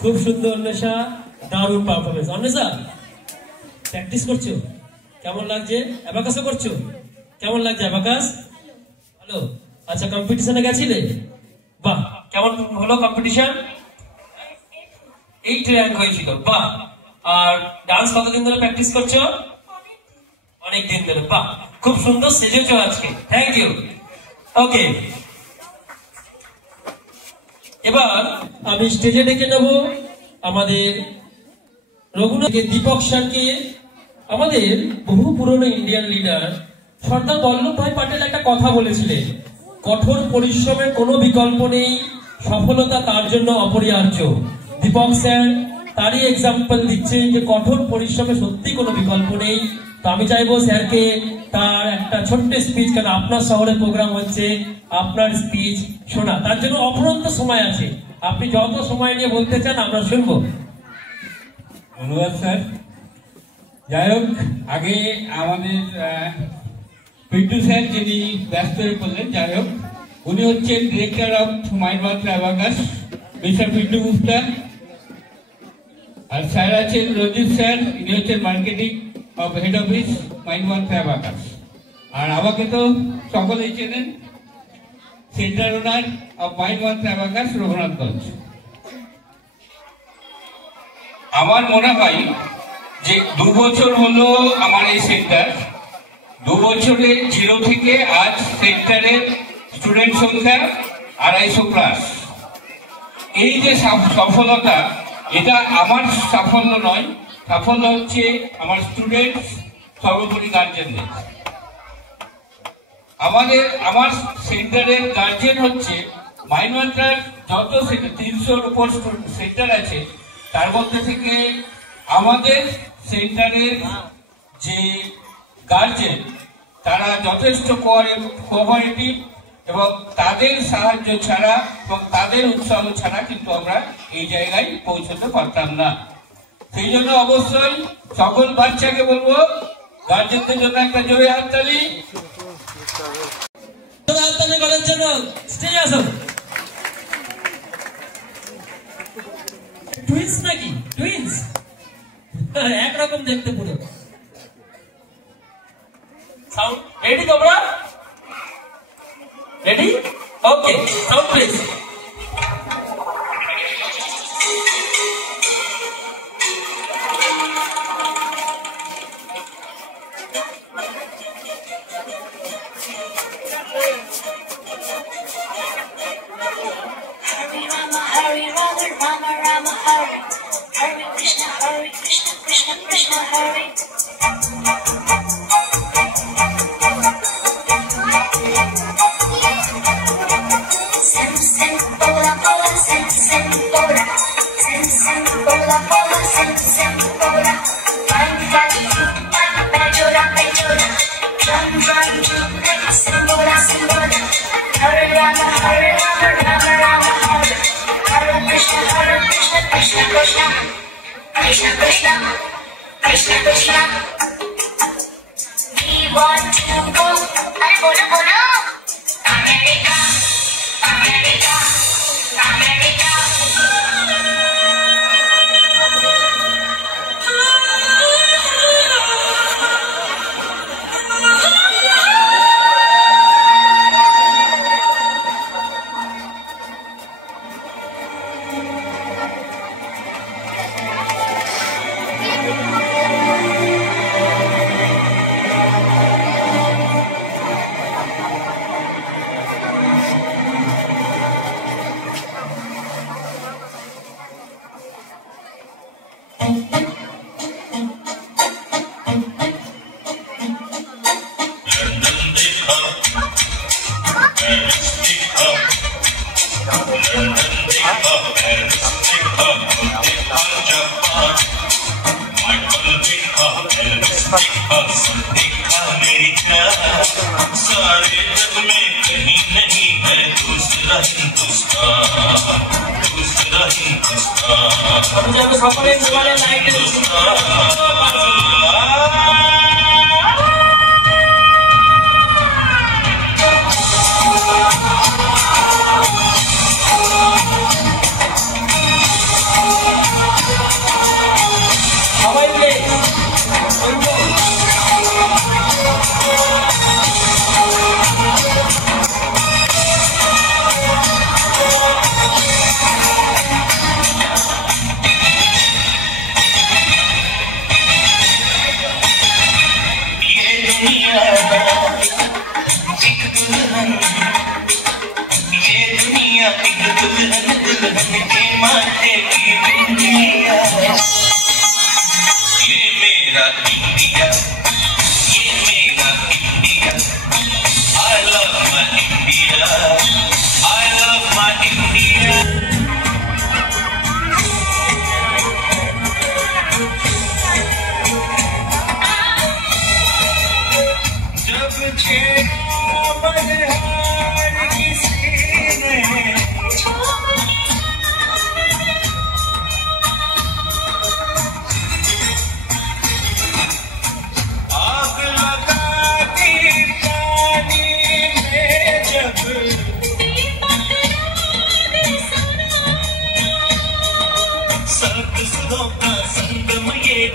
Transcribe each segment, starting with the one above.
খুব সুন্দর নেশা, দারুণ পারফরমেন্স। অন্বেষা প্র্যাকটিস করছো, কেমন লাগছে? অ্যাবাকাসও করছো, কেমন লাগছে অ্যাবাকাস? ভালো। আচ্ছা, কম্পিটিশনে গেছিলে? বাহ, কেমন হলো কম্পিটিশন? 8 র্যাঙ্ক হয়েছিল, বাহ। আর ডান্স কতদিন ধরে প্র্যাকটিস করছো? অনেক দিন ধরে, বাহ। খুব সুন্দর সেজেছো আজকে, থ্যাংক ইউ। ওকে, এবার আমি স্টেজে ডেকে নেব আমাদের রঘুনাথ দীপক স্যারকে। আমাদের বহু পুরনো ইন্ডিয়ান লিডার সর্দার বল্লভভাই প্যাটেল একটা কথা বলেছিলেন, কঠোর পরিশ্রমের কোনো বিকল্প নেই, সফলতা তার জন্য অপরিহার্য। দীপক স্যার তারই এক্সাম্পল দিচ্ছেন যে কঠোর পরিশ্রমে সত্যি কোনো বিকল্প নেই। তো আমি চাইবো স্যারকে তার একটা ছোট্ট স্পিচ, কেন আপনার শহরে প্রোগ্রাম হচ্ছে, আপনার স্পিচ শোনা, তার জন্য অফুরন্ত সময় আছে, আপনি যত সময় নিয়ে বলতে চান আমরা শুনবো। ধন্যবাদ স্যার। যাই হোক, আগে আমাদের পিন্টু স্যার যিনি ব্যস্ত হয়ে পড়লেন, যাই হোক উনি হচ্ছেন director of Mindmatra abacus, mister Pintu Gupta. আর স্যার আছেন রঞ্জিত স্যার, ইনি হচ্ছেন marketing of head office Mindmatra abacus. আর আমাকে তো সকলেই চেনেন, centre owner of Mindmatra abacus Raghunathganj. আমার মনে হয় যে 2 বছর হলো আমার এই সেন্টার, 2 বছরে 0 থেকে আজ সেন্টারের স্টুডেন্ট সংখ্যা 250+। এই যে সফলতা, এটা আমার সাফল্য নয়, সাফল্য হচ্ছে আমার স্টুডেন্ট, সর্বোপরি গার্জেনদের। আমার সেন্টারের গার্জেন হচ্ছে মাইন্ডমাত্রার যত 300-র উপর সেন্টার আছে, তার মধ্যে থেকে আমাদের সেন্টারের যে গার্জেন তারা যথেষ্ট কোঅপারেটিভ, এবং তাদের সাহায্য ছাড়া এবং তাদের উৎসাহ ছাড়া কিন্তু আমরা এই জায়গায় পৌঁছতে পারতাম না। সেই জন্য অবশ্যই সকল বাচ্চাকে বলবো, গার্জেনদের জন্য একটা জোরে হাততালি করার জন্য। স্টেজে আসো। টুইন্স নাকি? টুইন্স একরকম দেখতে পুরো। Sound ready? তোমরা রেডি? Okay, sound please.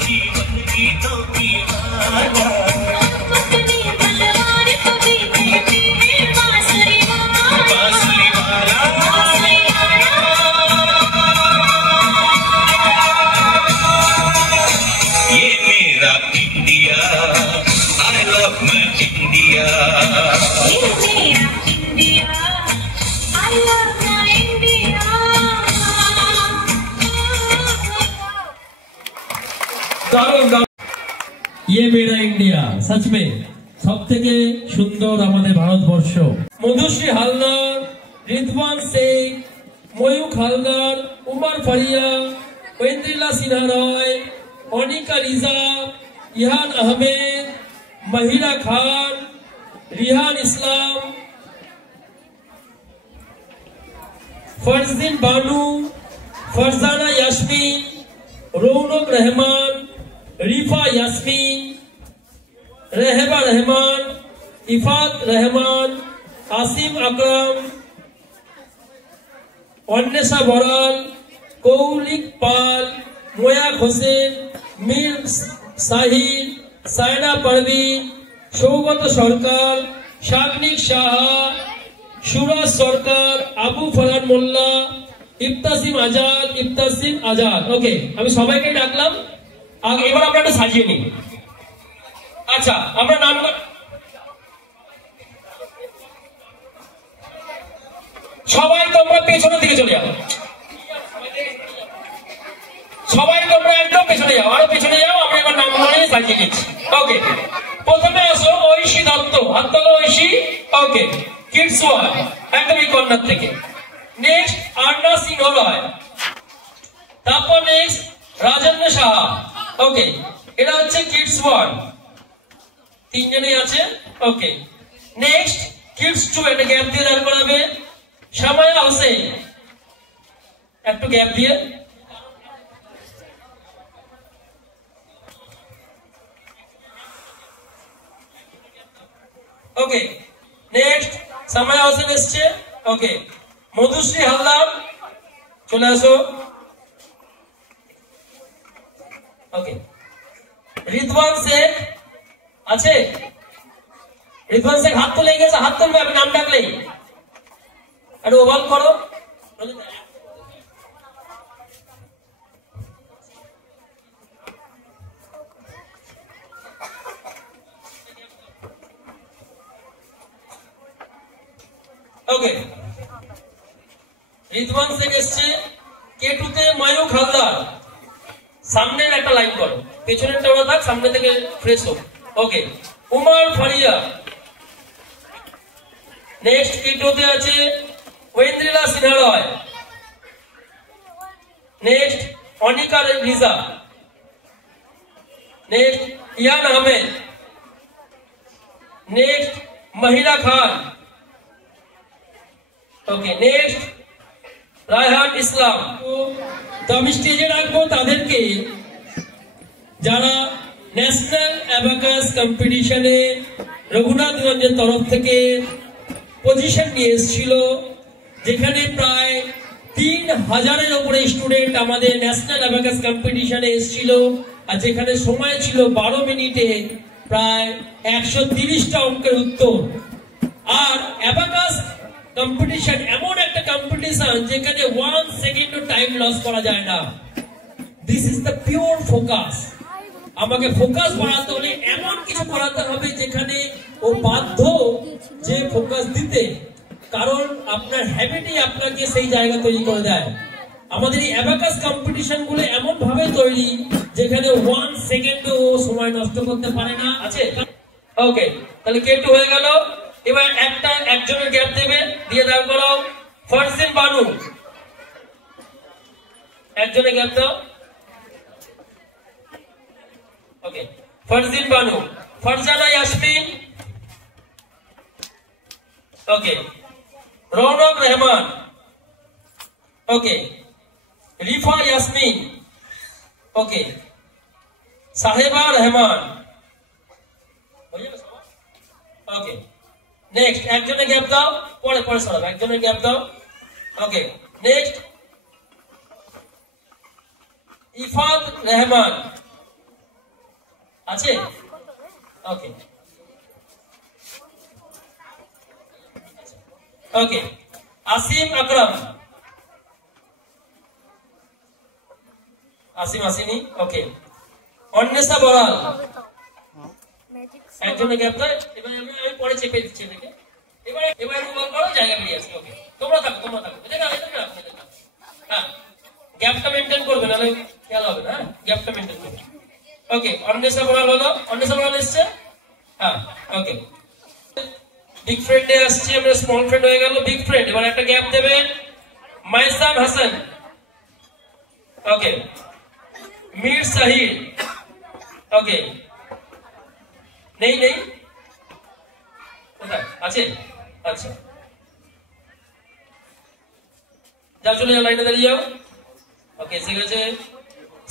जीवन गीतों की माला बांसुरी वाला ये मेरा India I love my India ये मेरा इंडिया सच में सब থেকে সুন্দর আমাদের ভারতবর্ষ। মধুশ্রী হালদার, রিদওয়ান শেখ, ময়ূখ হালদার, উমর ফারিয়া, ঐন্দ্রিলা সিনহা রয়, অনিকা রিজা, ইহান আহমেদ, মাহিরা খান, রিহান ইসলাম, फरजीन बानू, फरजाना यास्मीन, रौनक रहमान, रिफा यास्मीन, रहबा रहमान, इफात रहमान, आसिम अकरम, अन्वेषा बराल, कौलिक पाल, मोया হোসেন, मीर साहिल, सायना परवीन, সৌগত সরকার, শাগনিক সাহা, সুরাজ সরকার, আবু ফরহান মোল্লা, ইফতাসিম আজাদ। ওকে, আমি সবাইকে ডাকলাম। এবার আমরা একটা সাজিয়ে নিই। আচ্ছা, আমরা নাম সবাই তোমরা পেছনের দিকে চলে যাও। সবাই তোমরা একদম পেছনে যাও, আরো পেছনে যাও। আমরা এবার নাম ধরে সাজিয়ে নিচ্ছি। ওকে, প্রথমে আসো ঐশী দত্ত, হাত তোলো ঐশী। ওকে, কিডস ওয়ান একদম এই কর্নার থেকে। নেক্সট আন্না সিংহ রয়, তারপর নেক্সট রাজেন্দ্র সাহা। ওকে, এটা হচ্ছে কিডস ওয়ান, তিনজনেই আছে। ওকে, নেক্সট কিডস টু, একটা গ্যাপ দিয়ে দাঁড় করাবে। সামায়া হোসেন, একটু গ্যাপ দিয়ে। ওকে, নেক্সট সামায়া হোসেন এসছে। ওকে, মধুশ্রী হালদার চলে আসো। ওকে, রিদওয়ান শেখ আছে? রিদওয়ান শেখ হাত তুলে গেছে, হাত তুলবে আমি নাম ডাকলেই। একটু ওভাল করো। ওকে, রিদওয়ান শেখ এসছে। কেটুতে ময়ূখ হালদার, সামনের একটা লাইন করো, পেছনেরটা ওরা থাক, সামনে থেকে ফ্রেশ হোক। ওকে, উমর ফারিয়া। নেক্সট কিটোতে আছে ঐন্দ্রিলা সিনহা রয়। নেক্সট অনিকা রিজা। নেক্সট ইয়ান আহমেদ। নেক্সট মাহিরা খান। ওকে, নেক্সট রায়হান ইসলাম। তো আমি স্টেজে রাখবো তাদেরকে যারা ন্যাশনাল অ্যাবাকাস কম্পিটিশনে রঘুনাথগঞ্জের তরফ থেকে পজিশন নিয়ে এসেছিল, যেখানে প্রায় 3000-এর উপরে স্টুডেন্ট আমাদের ন্যাশনাল অ্যাবাকাস কম্পিটিশনে এসেছিল, আর যেখানে সময় ছিল 12 মিনিটে প্রায় 130টা অঙ্কের উত্তর। আর অ্যাবাকাস কম্পিটিশন এমন একটা কম্পিটিশন যেখানে 1 সেকেন্ডও টাইম লস করা যায় না। This is the pure focus. আমাকে ফোকাস বাড়াতে হলে এমন কিছু করাতে হবে যেখানে ও বাধ্য যে ফোকাস দিতে, কারণ আপনার হ্যাবিটই আপনাকে সেই জায়গা তৈরি করে দেয়। আমাদের এই অ্যাবাকাস কম্পিটিশন গুলো এমন ভাবে তৈরি যেখানে 1 সেকেন্ডও সময় নষ্ট করতে পারে না। আছে? ওকে, তাহলে কেটু হয়ে গেল। এবার একজনের গ্যাপ দেবে, দিয়ে দাঁড় করাও। ফরজিন বানু, একজনের গ্যাপ দাও। ওকে, ফরজিন বানু। ফরজানা ইয়াসমিন। ওকে, রৌনক রহমান। ওকে, রিফা ইয়াসমিন। ওকে, সাহেবা রহমান। ওকে, নেক্সট একজনের গ্যাপ দাও, পরে সরাব, একজনের গ্যাপ দাও। ওকে, নেক্সট ইফাত রহমান। আছে? ওকে ওকে, আসিম আকরাম, আসিম আসিনি। ওকে, অন্বেষা বড়াল, একজনে গ্যাপ দেয়। এবার আমি পরে চেপে দিচ্ছি এদিকে। এবার বল করো, জায়গা বেরিয়ে আছে। ওকে, তোমরা থাকো হ্যাঁ, গ্যাপটা মেনটেন করবে, নাহলে খেয়াল হবে না। গ্যাপটা মেনটেন করবে। ওকে, অন্বেষা বড়াল হলো, অন্বেষা বড়াল এসছে। হ্যাঁ ওকে, বিগ ফ্রেন্ডে আসছি আমরা, স্মল ফ্রেন্ড হয়ে গেল বিগ ফ্রেন্ড। এবার একটা গ্যাপ দেবেন মাইসান হাসান। ওকে, মীর সাহিদ। ওকে, নেই আছে? আচ্ছা, যাও চলে যাও, লাইনে দাঁড়িয়ে যাও। ওকে, ঠিক আছে।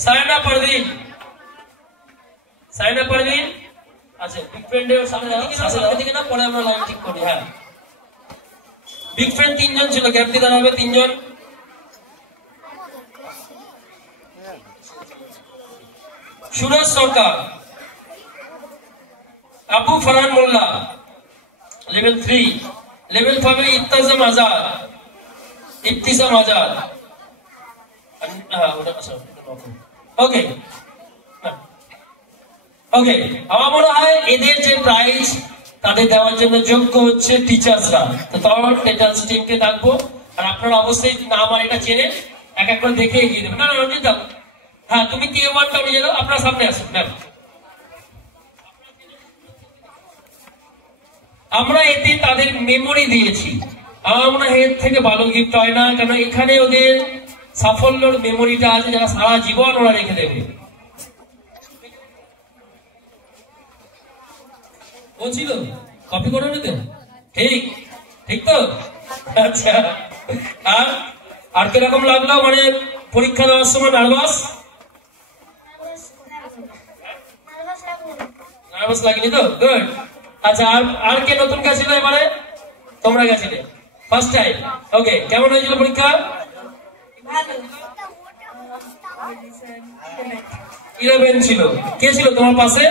সায়না পারভিন, সায়না পারভিন আছে। বিগ ফ্রেন্ডের সামনে দিকে না, পরে আমরা লাইন ঠিক করি। হ্যাঁ, বিগ ফ্রেন্ড 3 জন ছিল, গ্যাপ দিতে হবে 3 জন। সুরজ সরকার, আবু ফারহান মোল্লা লেভেল 3, লেভেল 5 এ ইত্তেজাম আজাদ, ইত্তেজাম আজাদ। ওকে ওকে, আমার মনে হয় এদের যে প্রাইজ তাদের দেওয়ার জন্য যোগ্য হচ্ছে টিচার্সরা। তো তখন টিচার্স টিমকে ডাকবো, আর আপনারা অবশ্যই নাম আর এটা চেনে এক এক করে দেখে এগিয়ে দেবেন। না রঞ্জিত দাও, হ্যাঁ তুমি কে ওয়ানটা নিয়ে যাও, আপনার সামনে আসুন। আমরা এতে তাদের মেমোরি দিয়েছি, আমার মনে হয় এর থেকে ভালো গিফট হয় না, কেন এখানে ওদের সাফল্যের মেমোরিটা আছে, যারা সারা জীবন ওরা রেখে দেবে। ও ছিল কপি করে নিতে, ঠিক ঠিক তো? আচ্ছা, আর কিরকম লাগলো, মানে পরীক্ষা দেওয়ার সময় নার্ভাস লাগেনি তো? গুড। আচ্ছা, আর কে নতুন গেছিল এবারে? তোমরা গেছিলে ফার্স্ট টাইম। ওকে, কেমন হয়েছিল পরীক্ষা? 11 ছিল। কে ছিল তোমার পাশে?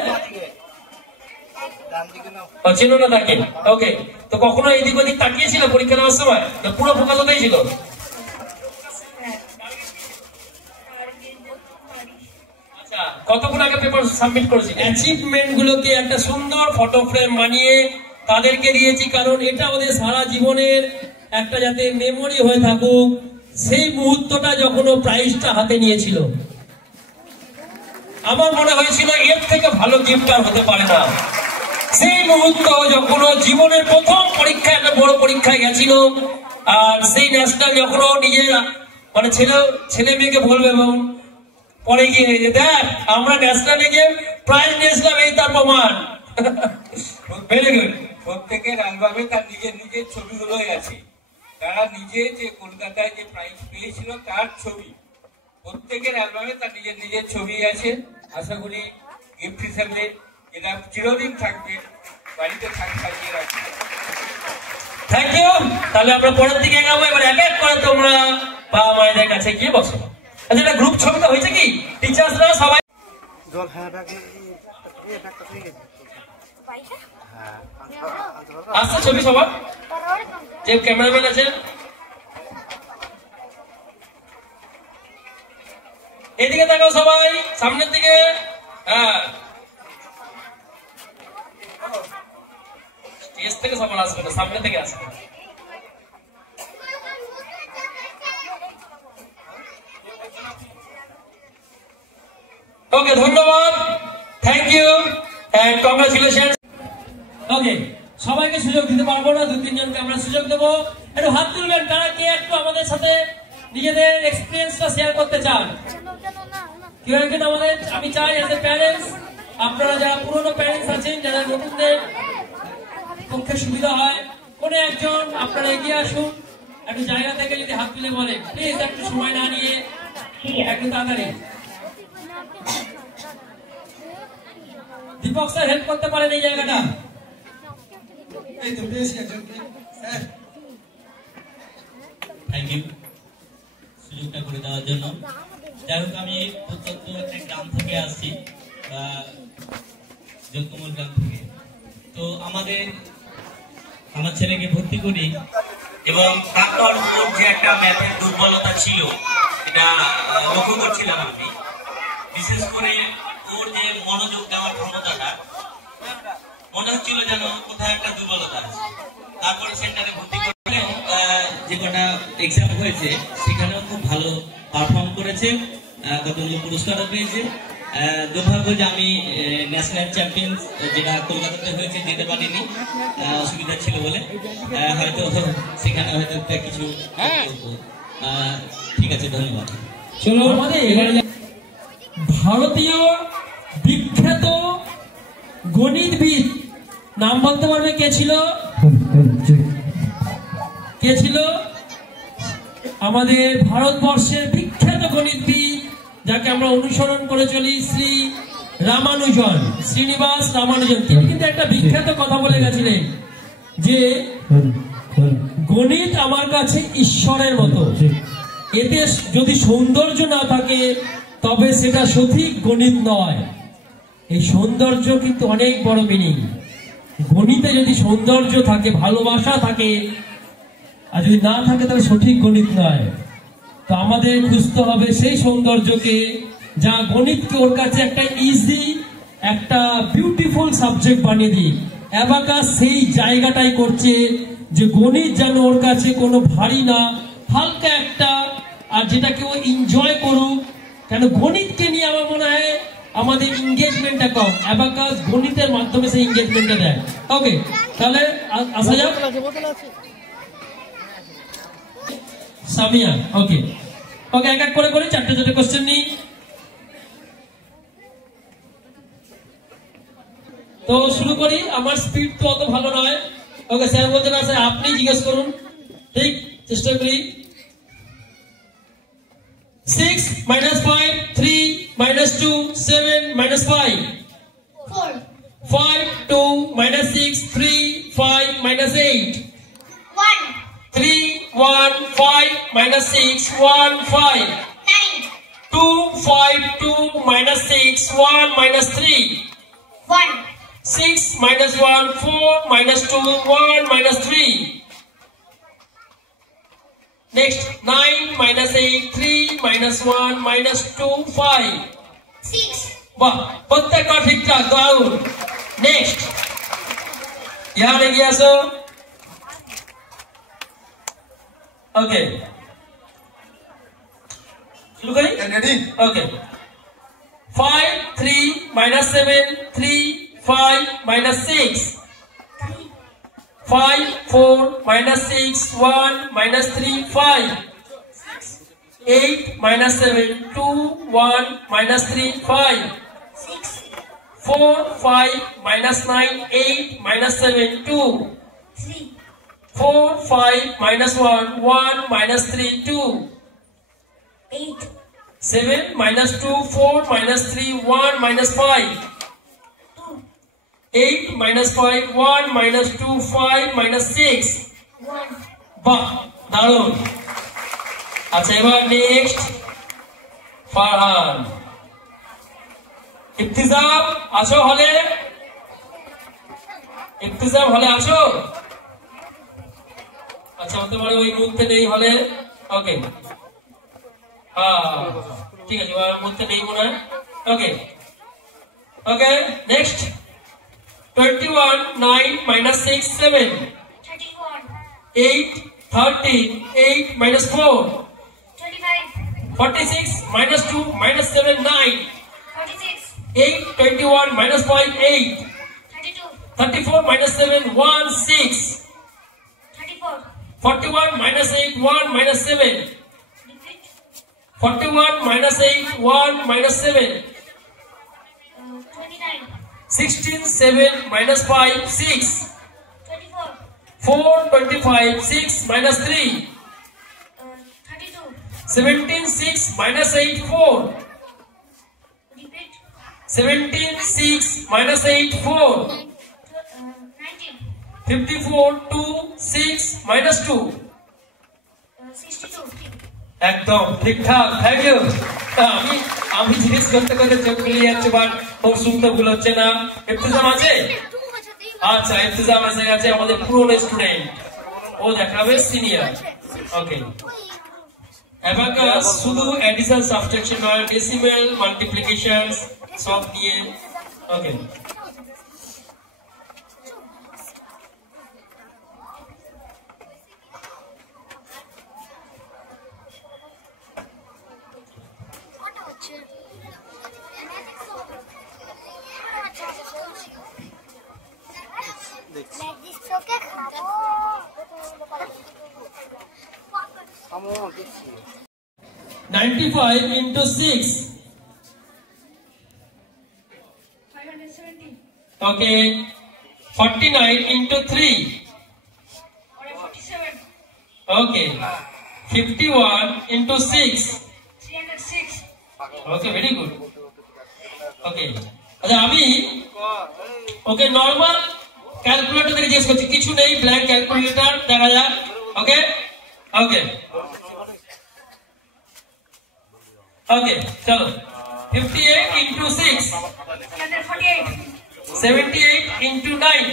চেনো না তাকে? ওকে, তো কখনো এদিক ওদিক তাকিয়েছিল পরীক্ষা দেওয়ার সময়? পুরো ফোকাস ওতেই ছিল? আচ্ছা, কতক্ষণ আগে পেপার সাবমিট করেছিল? অ্যাচিভমেন্ট গুলোকে একটা সুন্দর ফটো ফ্রেম বানিয়ে তাদেরকে দিয়েছি, কারণ এটা ওদের সারা জীবনের একটা যাতে মেমোরি হয়ে থাকুক। সেই মুহূর্তটা যখন ও প্রাইজটা হাতে নিয়েছিল, আমার মনে হয়েছিল এর থেকে ভালো গিফট আর হতে পারে না। সেই মুহূর্ত যখন ও জীবনের প্রথম পরীক্ষা, একটা বড় পরীক্ষায় গেছিল, আর সেই ন্যাশনাল যখন ও নিজের মানে ছেলে মেয়েকে বলবে, পরে গিয়ে দেখ আমরা ন্যাশনালে গিয়ে প্রাইজ নিয়েছিলাম, এই তার প্রমাণ। Very good. প্রত্যেকের অ্যালবামে তার নিজের ছবিগুলোই আছে, তারা নিজে যে কলকাতায় যে প্রাইজ পেয়েছিল তার ছবি, প্রত্যেকের অ্যালবামে তার নিজের ছবি আছে। আশা করি গিফট হিসেবে এটা চিরদিন থাকবে, বাড়িতে সাজিয়ে রাখবে। Thank you. তাহলে আমরা পরের দিকে এগাবো। এবার এক এক করে তোমরা বাবা মায়েদের কাছে গিয়ে বসো। আচ্ছা, এটা গ্রুপ ছবিটা হয়েছে কি? টিচার্সরা সবাই আসছে ছবি সবার, যে ক্যামেরাম্যান আছেন এদিকে তাকাও সবাই, সামনের দিকে। হ্যাঁ, স্টেজ থেকে সবার আসবে না, সামনে থেকে আসবে। ওকে, ধন্যবাদ, থ্যাংক ইউ এন্ড কংগ্রাচুলেশন। ওকে, সবাইকে সুযোগ দিতে পারবো না, 2-3 জনকে আমরা সুযোগ দেবো। একটু হাত তুলবেন কারা কে একটু আমাদের সাথে নিজেদের এক্সপিরিয়েন্সটা শেয়ার করতে চান। কেউ একজন আমাদের, আমি চাই এজ এ প্যারেন্টস, আপনারা যারা পুরনো প্যারেন্টস আছেন, যারা নতুনদের পক্ষে সুবিধা হয়, কোন একজন আপনারা এগিয়ে আসুন। একটু জায়গা থেকে যদি হাত তুলে বলেন, প্লিজ একটু সময় না নিয়ে একটু তাড়াতাড়ি। দীপক স্যার হেল্প করতে পারেন এই জায়গাটা। থ্যাংক ইউ সুযোগটা করে দেওয়ার জন্য। যাই হোক, আমি প্রত্যন্ত একটা গ্রাম থেকে আসছি, যোগকমল গ্রাম থেকে। তো আমার ছেলেকে ভর্তি করি এবং তারপর ওর যে একটা ম্যাথের দুর্বলতা ছিল এটা লক্ষ্য করছিলাম আমি, বিশেষ করে ওর যে মনোযোগ দেওয়ার ক্ষমতাটা মনে হচ্ছিল যেন কোথায় একটা দুর্বলতা আছে। তারপরে সেন্টারে ভর্তি করলে যে কটা এক্সাম হয়েছে সেখানেও খুব ভালো পারফর্ম করেছে, কতগুলো পুরস্কারও পেয়েছে। দুর্ভাগ্য যে আমি ন্যাশনাল চ্যাম্পিয়ন্স যেটা কলকাতাতে হয়েছে যেতে পারিনি, অসুবিধা ছিল বলে। হয়তো সেখানে হয়তো একটা কিছু ঠিক আছে, ধন্যবাদ। চলো আমাদের ভারতীয় বিখ্যাত গণিতবিদ নাম বলতে পারবে কে ছিল? কে ছিল? আমাদের ভারতবর্ষের বিখ্যাত গণিতবিদ যাকে আমরা অনুসরণ করে চলি, শ্রী রামানুজন, শ্রীনিবাস রামানুজন। তিনি কিন্তু একটা বিখ্যাত কথা বলে গেছিলেন যে গণিত আমার কাছে ঈশ্বরের মতো, এতে যদি সৌন্দর্য না থাকে তবে সেটা সঠিক গণিত নয়। এই সৌন্দর্য কিন্তু অনেক বড় মিনিং। গণিতে যদি সৌন্দর্য থাকে, ভালোবাসা থাকে, আর যদি না থাকে তাহলে সঠিক গণিত নয়। তো আমাদের খুঁজতে হবে সেই সৌন্দর্যকে, যা গণিতকে ওর কাছে একটা ইজি, একটা বিউটিফুল সাবজেক্ট বানিয়ে দিই। অ্যাবাকাস সেই জায়গাটাই করছে যে গণিত যেন ওর কাছে কোনো ভারী না, হালকা একটা, আর যেটা কেউ এনজয় করুক। কেন গণিতকে নিয়ে আমার মনে হয় আমাদের এনগেজমেন্টটা কম, অ্যাবাকাস গণিতের মাধ্যমে সেই এনগেজমেন্টটা দেয়। ওকে, তাহলে আসা যাক সামিয়া। ওকে ওকে, এক এক করে করে চারটে কোশ্চেন নিই। তো শুরু করি। আমার স্পিড তো অত ভালো নয়। ওকে, স্যার বলতে না, স্যার আপনি জিজ্ঞেস করুন। ঠিক, চেষ্টা করি। 6 minus 5, 3 minus 2, 7 minus 5, 4, 5, 2 minus 6, 3, 5 minus 8, 1, 3, 1, 5 minus 6, 1, 5, 9, 2, 5, 2 minus 6, 1 minus 3, 1, 6 minus 1, 4 minus 2, 1 minus 3. Next, 9 minus 8, 3 minus 1 minus 2, 5. 6, वाह, प्रत्येकটা ঠিকঠাক, দারুণ। নেক্সট, यहाँ এগিয়ে আসো। ওকে, শুরু করি। ওকে, 5, 3 minus 7, 3, 5 minus 6, 5, 4 minus 6, 1 minus 3, 5, 8 minus 7, 2, 1 minus 3, 5, 6, 4, 5 minus 9, 8 minus 7, 2, 3, 4, 5 minus 1, 1 minus 3, 2, 8, 7 minus 2, 4 minus 3, 1 minus 5, 2, 8 minus 5, 1 minus 2, 5 minus 6. 1, বাহ, দারুণ। আচ্ছা, এবার নেক্সট ফারহান। ইফতিজাম আছো হলে? ইফতিজাম হলে আছো? আচ্ছা, হতে পারে ওই মুহূর্তে নেই হলে। ওকে, হ্যাঁ ঠিক আছে, ওই মুহূর্তে নেই মনে হয়। ওকে ওকে, next 21 9 minus 6 7, 31, 8 13 8 minus 4, 25, 46 minus 2 minus 7 9, 46, 8 21 minus 5 8, 32, 34 minus 7 1 6, 34, 41 minus 8 1 minus 7, repeat, 41 minus 8 1 minus 7, 29, 16 7 minus 5 6, 24, 4 25 6 minus 3, 32, 17 6 minus 8 4, repeat, 17 6 minus 8 4, 19, 54 2 6 minus 2. 62, একদম ঠিকঠাক, থ্যাংক ইউ। আমি আমি জিজ্ঞেস করতে করতে চোখ মিলিয়ে যাচ্ছে, বাট ওর শুনতে ভুল হচ্ছে না। ইফতিজাম আছে? আচ্ছা, ইফতিজাম এসে গেছে, আমাদের পুরনো স্টুডেন্ট। ও দেখাবে সিনিয়র। ওকে, অ্যাবাকাস শুধু অ্যাডিশন, সাবট্রাকশন আর ডেসিমেল, মাল্টিপ্লিকেশন সব নিয়ে। ওকে, Come on, 95 into 6. 570. Okay, 49 into 3. 47. Okay, 51 into 6. 306. Okay, very good. Okay, আচ্ছা আমি ওকে নরমাল ক্যালকুলেটর থেকে জিজ্ঞেস করছি, কিছু নেই, ব্ল্যাঙ্ক ক্যালকুলেটর দেখা যাক। ওকে ওকে ওকে, চলো। 58 into 6. 348. 78 into 9.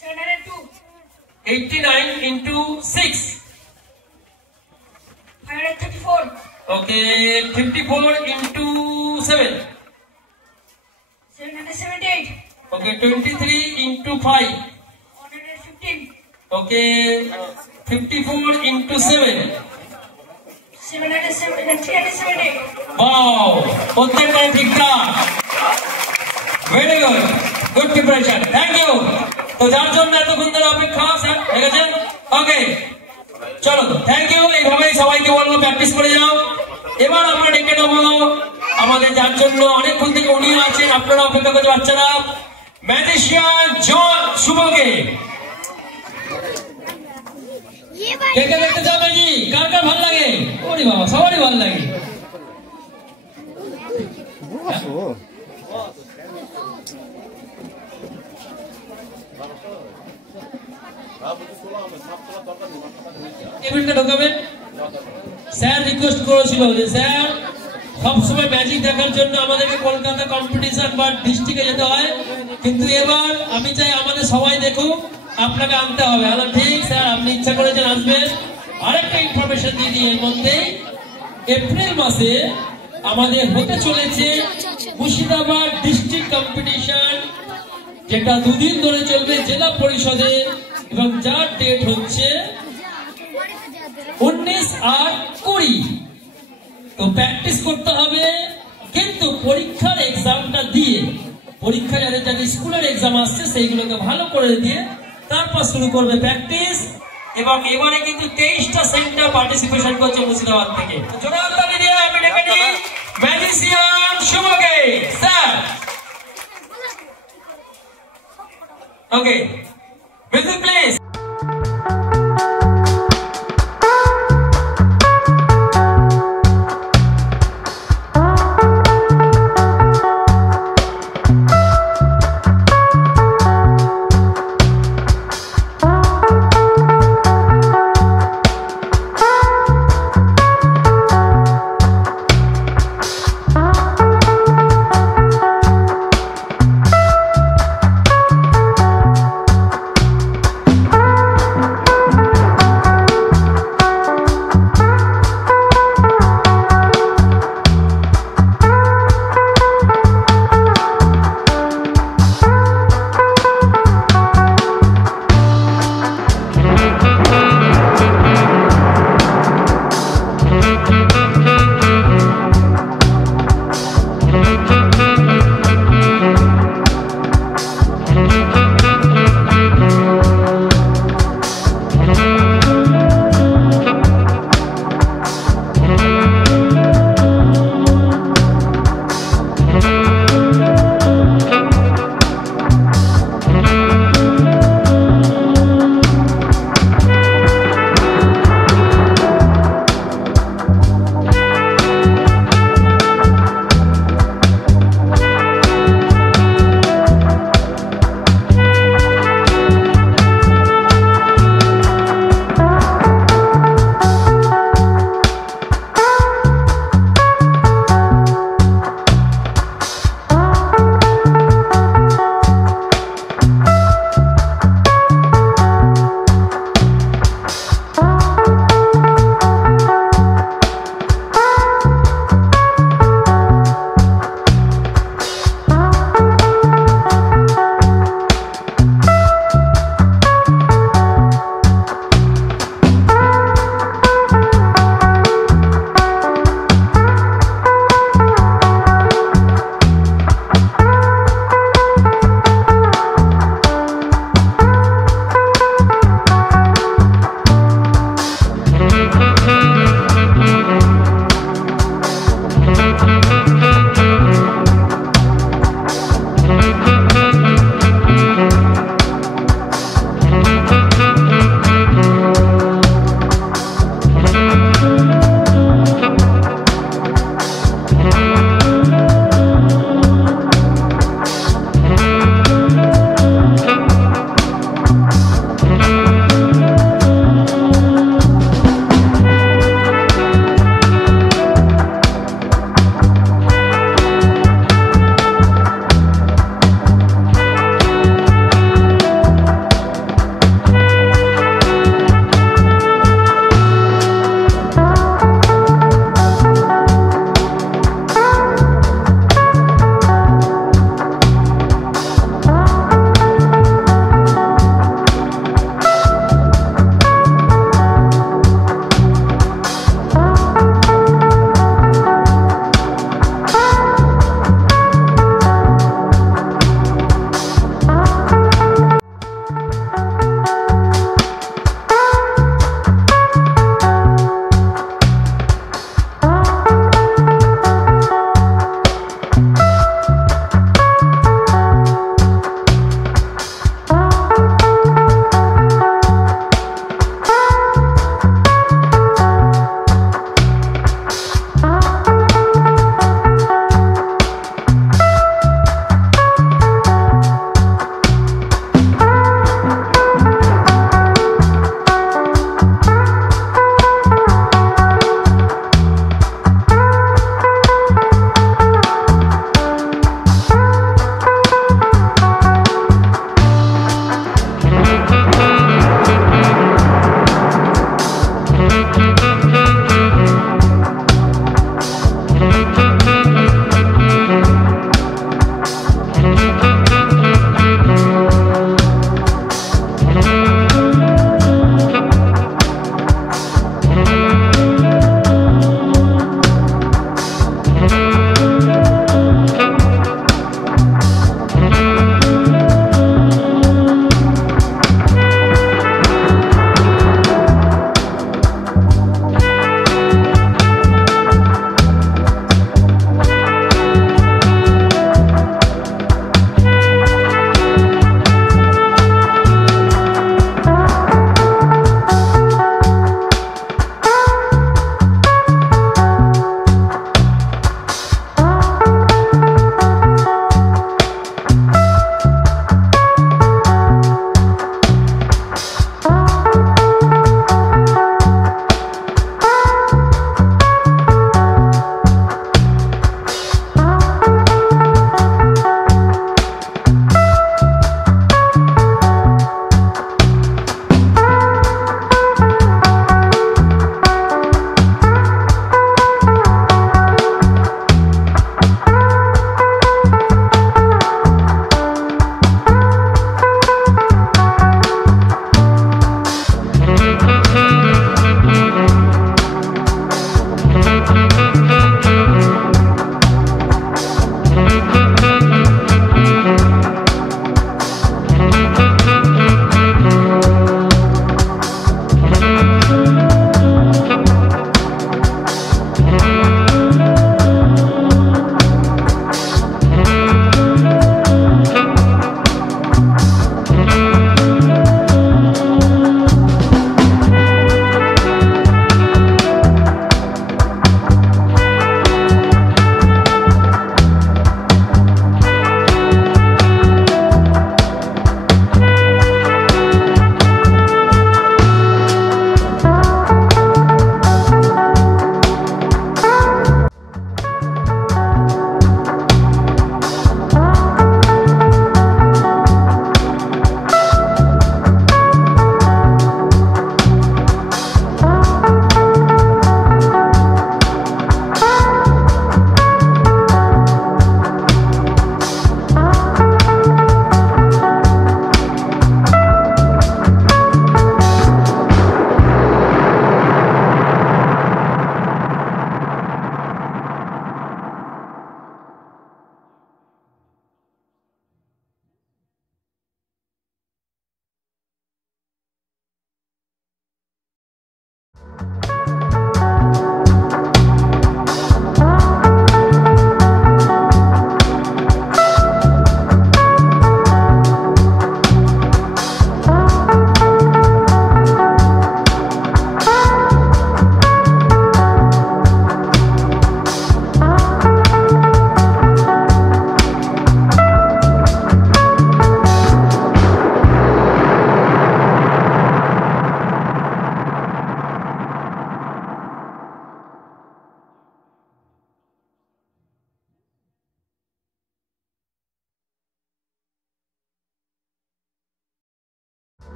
702. 89 into 6. 534. Okay, 54 into 7. 778. Okay, 23 into 5. 115. Okay, 54 into 7. 378. Wow, প্রত্যেকটা ঠিকঠাক। Very good, good preparation, thank you. তো যার জন্য এতক্ষণ ধরে অপেক্ষা, স্যার দেখেছেন। ওকে, চলো, থ্যাংক ইউ। এইভাবেই সবাইকে বলবো প্র্যাকটিস করে যাও। এবার আমরা ডেকে নেবো আমাদের যার জন্য অনেকক্ষণ থেকে উনিও আছেন, আপনারা অপেক্ষা করছে, বাচ্চারা, ম্যাজিশিয়ান জন শুভকে। দেখে দেখতে যাবে জি, কার কার ভালো লাগে? ওরে বাবা, সবারই ভালো লাগে। টেবিলটা ঢোকাবেন। স্যার রিকোয়েস্ট করেছিল যে স্যার সবসময় ম্যাজিক দেখার জন্য আমাদেরকে কলকাতা কম্পিটিশন বা ডিস্ট্রিক্টে যেতে হয়, কিন্তু এবার আমি চাই আমাদের সবাই দেখুক, আপনাকে আনতে হবে। ঠিক স্যার, আপনি ইচ্ছা করেছেন আসবেন। আরেকটা ইনফরমেশন দিয়ে দিই, এর মধ্যে এপ্রিল মাসে আমাদের হতে চলেছে মুর্শিদাবাদ ডিস্ট্রিক্ট কম্পিটিশন, যেটা দুদিন ধরে চলবে জেলা পরিষদে, এবং যার ডেট হচ্ছে 19 আর 20। তো প্র্যাকটিস করতে হবে, কিন্তু পরীক্ষার এক্সামটা দিয়ে, পরীক্ষা যাদের যাদের স্কুলের এক্সাম আসছে সেইগুলোকে ভালো করে দিয়ে তারপর শুরু করবে প্র্যাকটিস। এবং এবারে কিন্তু 23টা সেন্টার পার্টিসিপেশন করছে মুর্শিদাবাদ থেকে। জোরে হাততালি দিয়ে আমি ডেকে নিই ম্যাজিশিয়ান শুভকে স্যার। Okay, music please.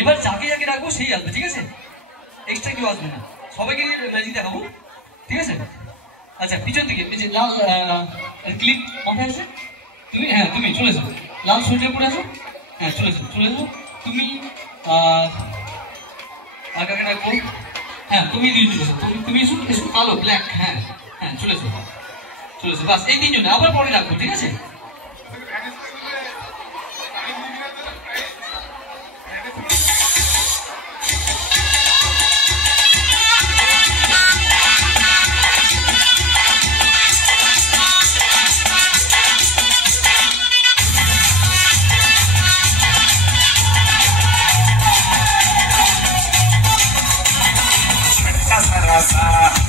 এবার যাকে যাকে রাখবো সেই আসবে, ঠিক আছে? এক্সট্রা কেউ আসবে না, সবাইকে ম্যাজিক দেখাবো, ঠিক আছে? আচ্ছা, পিছন দিকে লাল ক্লিপ মাথায় আছে তুমি, হ্যাঁ তুমি চলে এসো, লাল সোয়েটার পরে আসো, হ্যাঁ চলে এসো তুমি। আর কাকে রাখবো? হ্যাঁ তুমি চলে এসো, তুমি এসো কালো ব্ল্যাক, হ্যাঁ হ্যাঁ চলে এসো বাস, এই তিনজনে আবার পরে রাখবো, ঠিক আছে?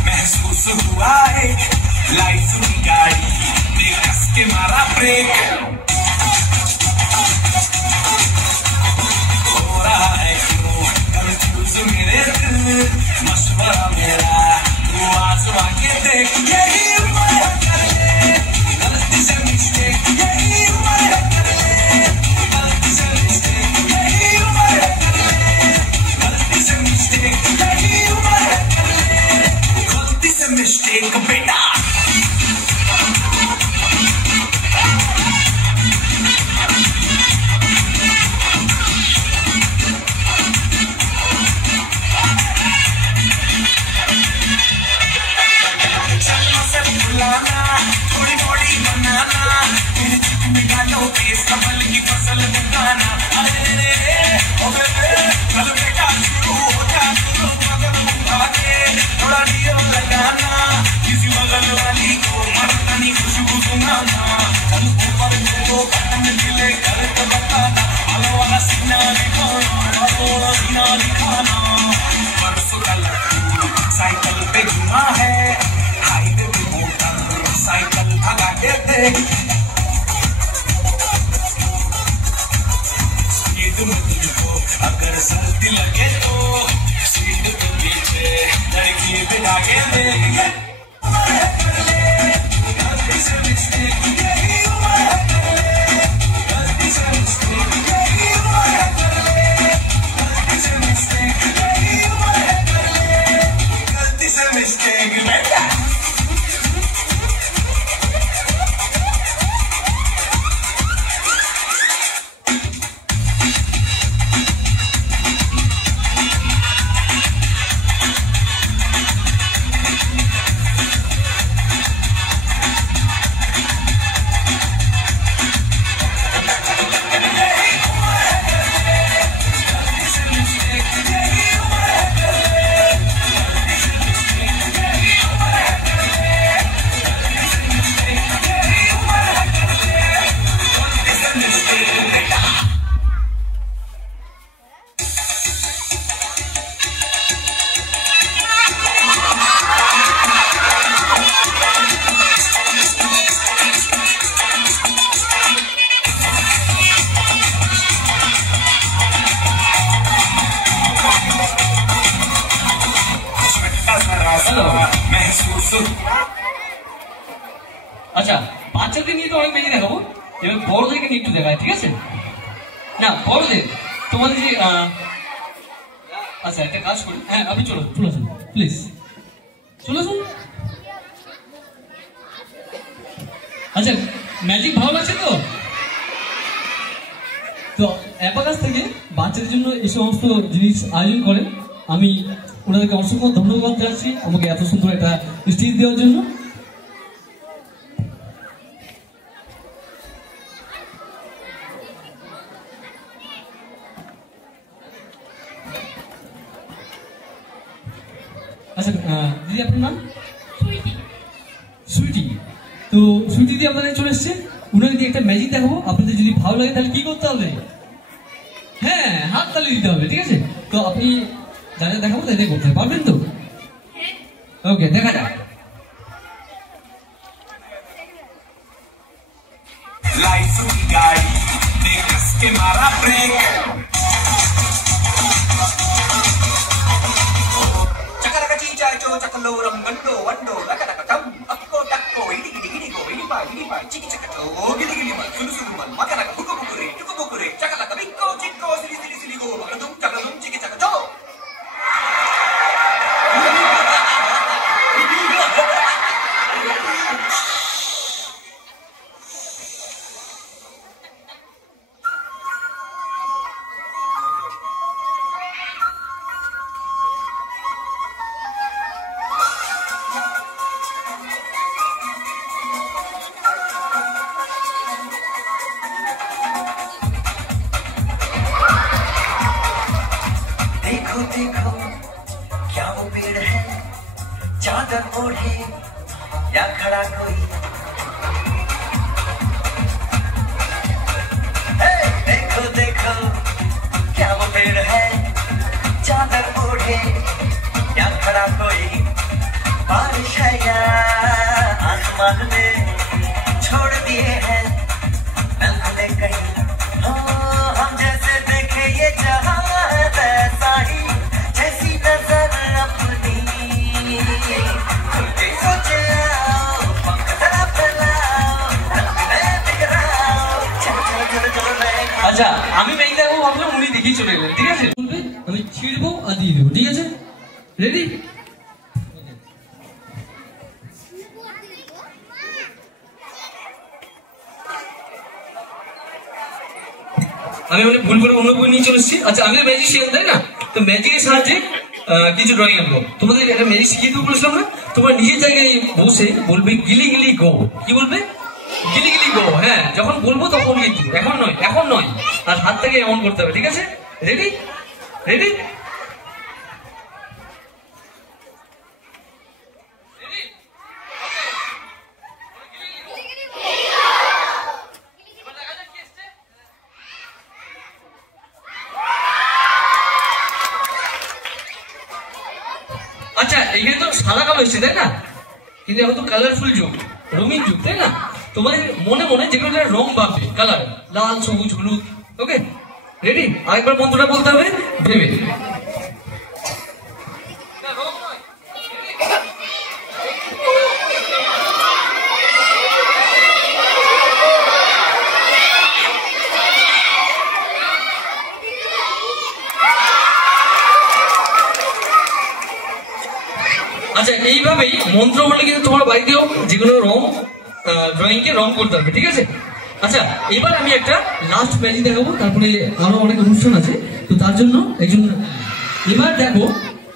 महसूस हुआ है लाइफ की गाड़ी में कस के मारा ब्रेक, हो रहा है क्यों कंफ्यूज मेरे दिल, मशवरा मेरा तू आसमां के देख, यही उम्र है कर ले गलती से मिस्टेक, यही उम्र है कर ले गलती से मिस्टेक, यही उम्र है कर ले गलती से मिस्टेक, यही उम्र है मिस्टेक बेटा। थोड़ी बॉडी बनाना, तेरे चिकन गालों के सबल की फसल उगाना, अरे कल बेटा शुरू हो जा, मगर उठा के थोड़ा नियम लगाना, किसी बगल वाली को मरतानी खुशबू सुनाना, कल ऊपर को बटन मिले कर तो बताना, आलो वाला सीना दिखाना, परसों का लड्डू साइकिल पे घुमा है, हाईवे पे मोटर साइकिल भगा के देख, ये तुम तुझको अगर सर्दी लगे तो सीट के पीछे लड़की बिठा के देख, गलती से मिस्टेक, यही उम्र है कर ले गलती से मिस्टेक, यही उम्र है कर ले गलती से मिस्टेक, यही उम्र है कर ले गलती से मिस्टेक बेटा। আচ্ছা, বাচ্চাদের নিয়ে তো অনেক বেশি দেখাবো, এবার বড়দেরকে নিয়ে একটু দেখায়, ঠিক আছে? না বড়দের তোমাদের যে আচ্ছা একটা কাজ করি, হ্যাঁ আপনি চলে আসুন প্লিজ, চলে আসুন। আচ্ছা ম্যাজিক ভালো লাগছে তো? তো অ্যাপাকাস থেকে বাচ্চাদের জন্য এই সমস্ত জিনিস আয়োজন করেন, আমি ওনাদেরকে অসংখ্য ধন্যবাদ জানাচ্ছি আমাকে এত সুন্দর একটা স্টেজ দেওয়ার জন্য। আচ্ছা দিদি আপনার নাম? সুইটি। তো সুইটি দিদি আপনাদের চলে এসছে, উনাকে দিয়ে একটা ম্যাজিক দেখাবো, আপনাদের যদি ভালো লাগে তাহলে কি করতে হবে? হ্যাঁ হাত তালি দিতে হবে, ঠিক আছে? তো আপনি যা যা দেখাবো তাই করতে পারবেন তো? ওকে দেখা যাক। लाइफ की गाड़ी में कस के मारा ब्रेक, चकरका चीचा चो चकलो रम गंडो वंडो लकरका टम अक्को टक्को इडी गिडी गिडी गो इडी बाई चिकी चकटो गिडी गिडी मन सुनु सुनु मन मकरका बुको बुकुरे चकलका बिक्को चिक्को सिली सिली सिली गो मगदुम चकलो देखो देखो क्या वो पेड़ है, चादर ओढ़े या खड़ा कोई। देखो देखो क्या वो पेड़ है, चादर ओढ़े या खड़ा कोई। बारिश है या आसमान में छोड़ दिए हैं नलखुले कहीं। हम जैसे देखे ये जहां है वैसा ही, जैसी नजर अपनी खुल के सोचे आओ, पंख जरा फैलाओ, बिखराओ, चलो चलो चलो चलो नए। আচ্ছা আমি মেঘ দেখবো ভাবলাম, উনি দেখি চলে গেলেন, ঠিক আছে? আমি ছিড়বো আর দিয়ে দেবো, ঠিক আছে? রেডি? আমি মানে ভুল করে অন্য বই নিয়ে চলে এসেছি। আচ্ছা আমি ম্যাজিশিয়ান, তাই না? তো ম্যাজিকের সাহায্যে কিছু ড্রয়িং আঁকবো। তোমাদের একটা ম্যাজিক শিখিয়ে দেবো বলেছিলাম না? তোমার নিজের জায়গায় বসে বলবে গিলি গিলি গো। কি বলবে? গিলি গিলি গো। হ্যাঁ, যখন বলবো তখন কিন্তু, এখন নয়, এখন নয়। আর হাতটাকে এমন করতে হবে, ঠিক আছে? রেডি? রেডি? আচ্ছা এখানে তো সাদা কালো এসছে, তাই না? কিন্তু এখন তো কালারফুল যুগ, রঙিন যুগ, তাই না? তোমাদের মনে মনে যেগুলো রং ভাববে, কালার, লাল, সবুজ, হলুদ। ওকে, রেডি? আরেকবার মন্ত্রটা বলতে হবে ভেবে। আচ্ছা এইভাবেই মন্ত্র বলে কিন্তু তোমার বাড়িতেও যেগুলো রং ড্রয়িং কে রং করতে হবে, ঠিক আছে? আচ্ছা এবার আমি একটা লাস্ট ম্যাজিক দেখাবো, তারপরে আরো অনেক অনুষ্ঠান আছে, তো তার জন্য একজন এবার দেখো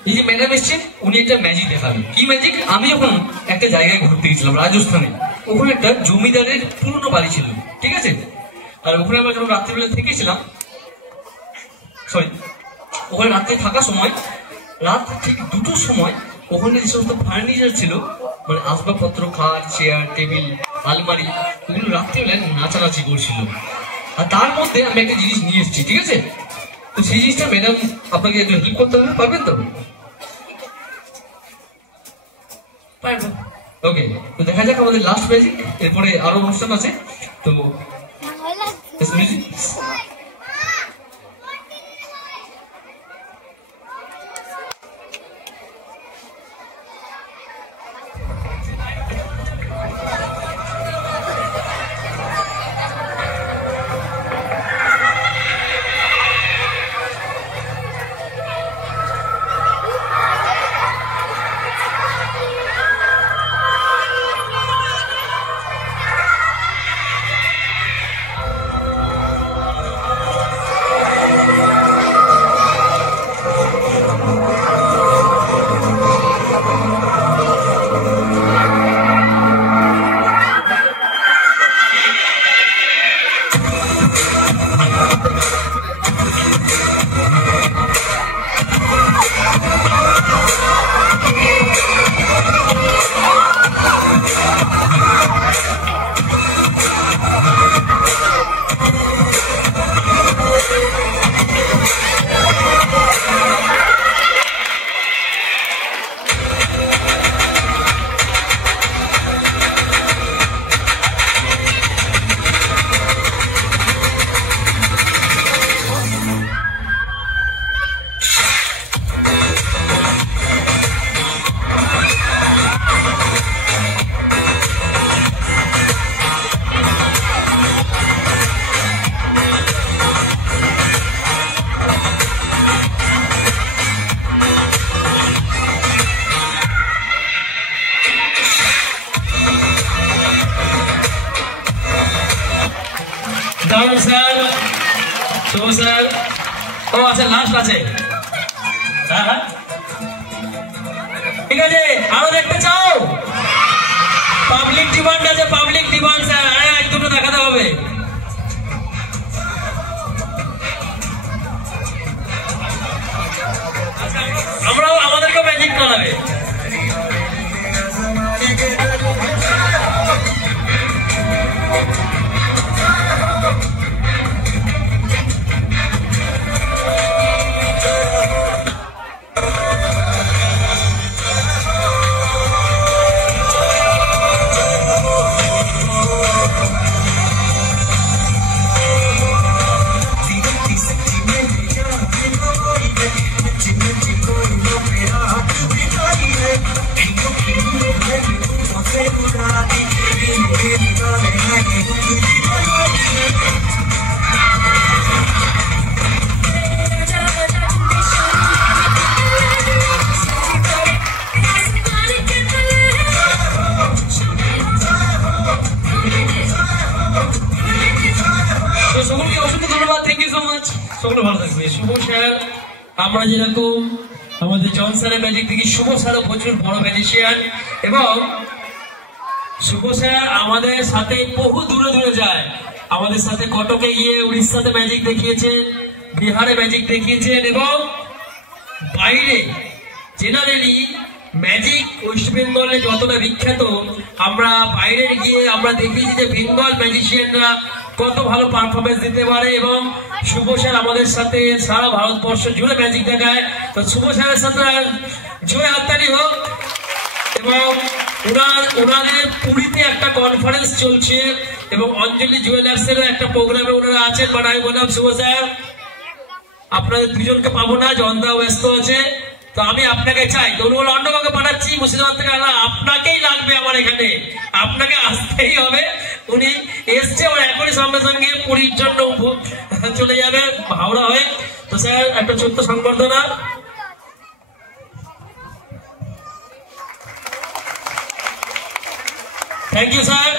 এই যে ম্যাডাম এসছেন, উনি একটা ম্যাজিক দেখাবেন। কি ম্যাজিক? আমি যখন একটা জায়গায় ঘুরতে গেছিলাম রাজস্থানে, ওখানে একটা জমিদারের পুরনো বাড়ি ছিল, ঠিক আছে? আর ওখানে আমরা যখন রাত্রিবেলা থেকেছিলাম, সরি ওখানে রাত্রে থাকার সময় রাত ঠিক 2টোর সময় ওখানে যে সমস্ত ফার্নিচার ছিল, মানে আসবাবপত্র, খাট, চেয়ার, টেবিল, আলমারি, ওগুলো রাত্রিবেলায় নাচানাচি করছিল। আর তার মধ্যে আমি একটা জিনিস নিয়ে এসেছি, ঠিক আছে? তো সেই জিনিসটা ম্যাডাম আপনাকে একটু হেল্প করতে হবে, পারবেন তো? পারবেন? ওকে, তো দেখা যাক আমাদের লাস্ট ম্যাজিক, এরপরে আরো অনুষ্ঠান আছে। তো স্যার, শুভ স্যার। ও আচ্ছা লাস্ট আছে, হ্যাঁ ঠিক আছে। আরো দেখতে চাও? পাবলিক ডিমান্ড আছে, পাবলিক ডিমান্ড স্যার। হ্যাঁ দুটো দেখাতে হবে। বাড়াবে। আমরা যেরকম আমাদের জন স্যারের ম্যাজিক দেখি, শুভ স্যারও প্রচুর বড় ম্যাজিশিয়ান এবং শুভ স্যার আমাদের সাথে বহু দূরে দূরে যায়। আমাদের সাথে কটকে গিয়ে উড়িষ্যাতে ম্যাজিক দেখিয়েছেন, বিহারে ম্যাজিক দেখিয়েছেন এবং বাইরে জেনারেলি ম্যাজিক ওয়েস্ট বেঙ্গলে যতটা বিখ্যাত, আমরা বাইরে গিয়ে আমরা দেখিয়েছি যে বেঙ্গল ম্যাজিশিয়ানরা কত ভালো পারফরমেন্স দিতে পারে এবং শুভ স্যার আমাদের সাথে সারা ভারতবর্ষ জুড়ে ম্যাজিক দেখায়। তো শুভ স্যারের সাথে জয় হাততালি হোক। এবং ওনাদের পুরীতে একটা কনফারেন্স চলছে এবং অঞ্জলি জুয়েলার্সের একটা প্রোগ্রামে ওনারা আছেন। বাট আমি বললাম শুভ স্যার আপনাদের দুজনকে পাবো না, জনতাও ব্যস্ত আছে, তো আমি আপনাকে চাই। তো উনি বলে অন্য কাউকে পাঠাচ্ছি মুর্শিদাবাদ থেকে, আপনাকেই লাগবে আমার এখানে, আপনাকে আসতেই হবে। উনি এসছে, ওর এখনই সঙ্গে সঙ্গে পুরীর জন্য চলে যাবে হাওড়া হয়ে। তো স্যার একটা ছোট্ট সংবর্ধনা। Thank you sir.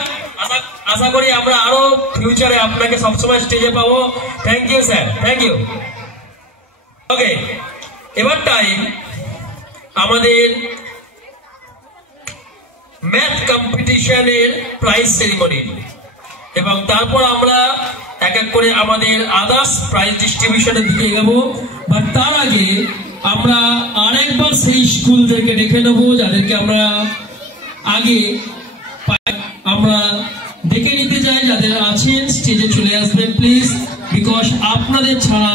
আশা করি আমরা আরো ফিউচারে আপনাকে সবসময় স্টেজে পাবো। Thank you sir, thank you. Okay, এবার টাইম আমাদের ম্যাথ কম্পিটিশনের প্রাইজ সেরিমনি এবং তারপর আমরা এক এক করে আমাদের আদার্স প্রাইজ ডিস্ট্রিবিউশনের দিকে এগোবো। বাট তার আগে আমরা আরেকবার সেই স্কুলদেরকে ডেকে নেবো যাদেরকে আমরা আগে আমরা ডেকে নিতে চাই। যাদের আছেন স্টেজে চলে আসবেন প্লিজ, বিকজ আপনাদের ছাড়া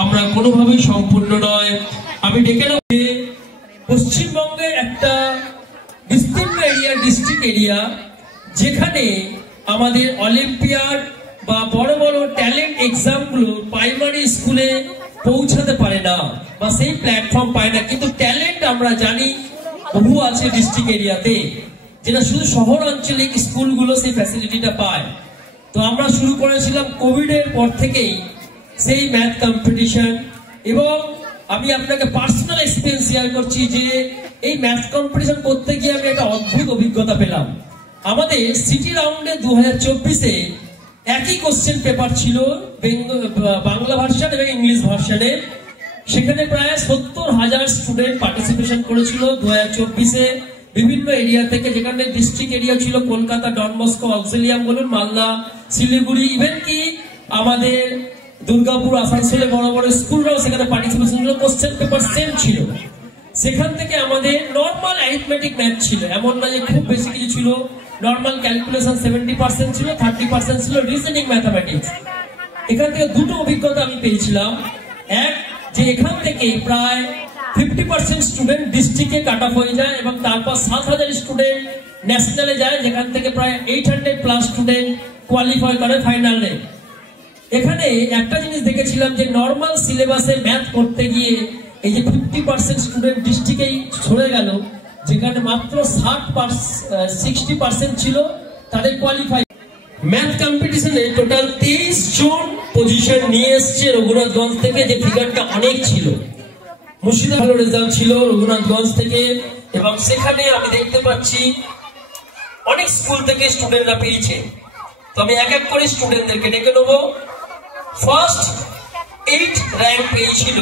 আমরা কোনোভাবেই সম্পূর্ণ নয়। আমি ডেকে নেব পশ্চিমবঙ্গের একটা বিস্তীর্ণ এরিয়া, ডিস্ট্রিক্ট এরিয়া, যেখানে আমাদের অলিম্পিয়াড বা বড় বড় ট্যালেন্ট এক্সাম গুলো প্রাইমারি স্কুলে পৌঁছাতে পারে না বা সেই প্ল্যাটফর্ম পায় না, কিন্তু ট্যালেন্ট আমরা জানি বহু আছে ডিস্ট্রিক্ট এরিয়াতে, যেটা শুধু শহর আঞ্চলিক স্কুলগুলো সেই ফ্যাসিলিটিটা পায়। তো আমরা শুরু করেছিলাম কোভিড এর পর থেকেই সেই ম্যাথ কম্পিটিশন এবং আমি আপনাকে পার্সোনাল এক্সপিরিয়েন্স শেয়ার করছি যে এই ম্যাথ কম্পিটিশন করতে গিয়ে আমি একটা অদ্ভুত অভিজ্ঞতা পেলাম। আমাদের সিটি রাউন্ডে 2024-এ একই কোশ্চেন পেপার ছিল বাংলা ভার্সন এবং ইংলিশ ভার্সনে। সেখানে প্রায় 70,000 স্টুডেন্ট পার্টিসিপেশন করেছিল 2024-এ বিভিন্ন এরিয়া থেকে, যেখানে ডিস্ট্রিক্ট এরিয়া ছিল কলকাতা, ডন বস্কো, অক্সিলিয়াম বলুন, মালদা, শিলিগুড়ি, ইভেন কি আমাদের দুর্গাপুর, আসানসোলে বড় বড় স্কুলরাও সেখানে পার্টিসিপেশন ছিল। কোশ্চেন পেপার সেম ছিল। সেখান থেকে আমাদের নর্মাল অ্যারিথমেটিক ম্যাথ ছিল, এমন না যে খুব বেশি কিছু ছিল। নর্মাল ক্যালকুলেশন 70% ছিল, 30% ছিল রিজনিং ম্যাথামেটিক্স। এখান থেকে দুটো অভিজ্ঞতা আমি পেয়েছিলাম। এক, যে এখান থেকে প্রায় 50% স্টুডেন্ট ডিস্ট্রিক্টে কাট অফ হয়ে যায় এবং তারপর 7,000 স্টুডেন্ট ন্যাশনালে যায়, যেখান থেকে প্রায় 800+ স্টুডেন্ট কোয়ালিফাই করে ফাইনালে। এখানে একটা জিনিস দেখেছিলাম যে নর্মাল সিলেবাসে ম্যাথ করতে গিয়ে এই যে 50% স্টুডেন্ট ডিস্ট্রিক্টেই সরে গেল, যেখানে মাত্র 60% ছিল তাদের কোয়ালিফাই। ম্যাথ কম্পিটিশনে টোটাল 23 জন পজিশন নিয়ে এসছে রঘুনাথগঞ্জ থেকে, যে ফিগারটা অনেক ছিল। মুর্শিদাবাদ ভালো রেজাল্ট ছিল রঘুনাথগঞ্জ থেকে এবং সেখানে আমি দেখতে পাচ্ছি অনেক স্কুল থেকে স্টুডেন্টরা পেয়েছে। তো আমি এক এক করে স্টুডেন্টদেরকে ডেকে নেবো। ফার্স্ট 8 র্যাঙ্ক পেয়েছিল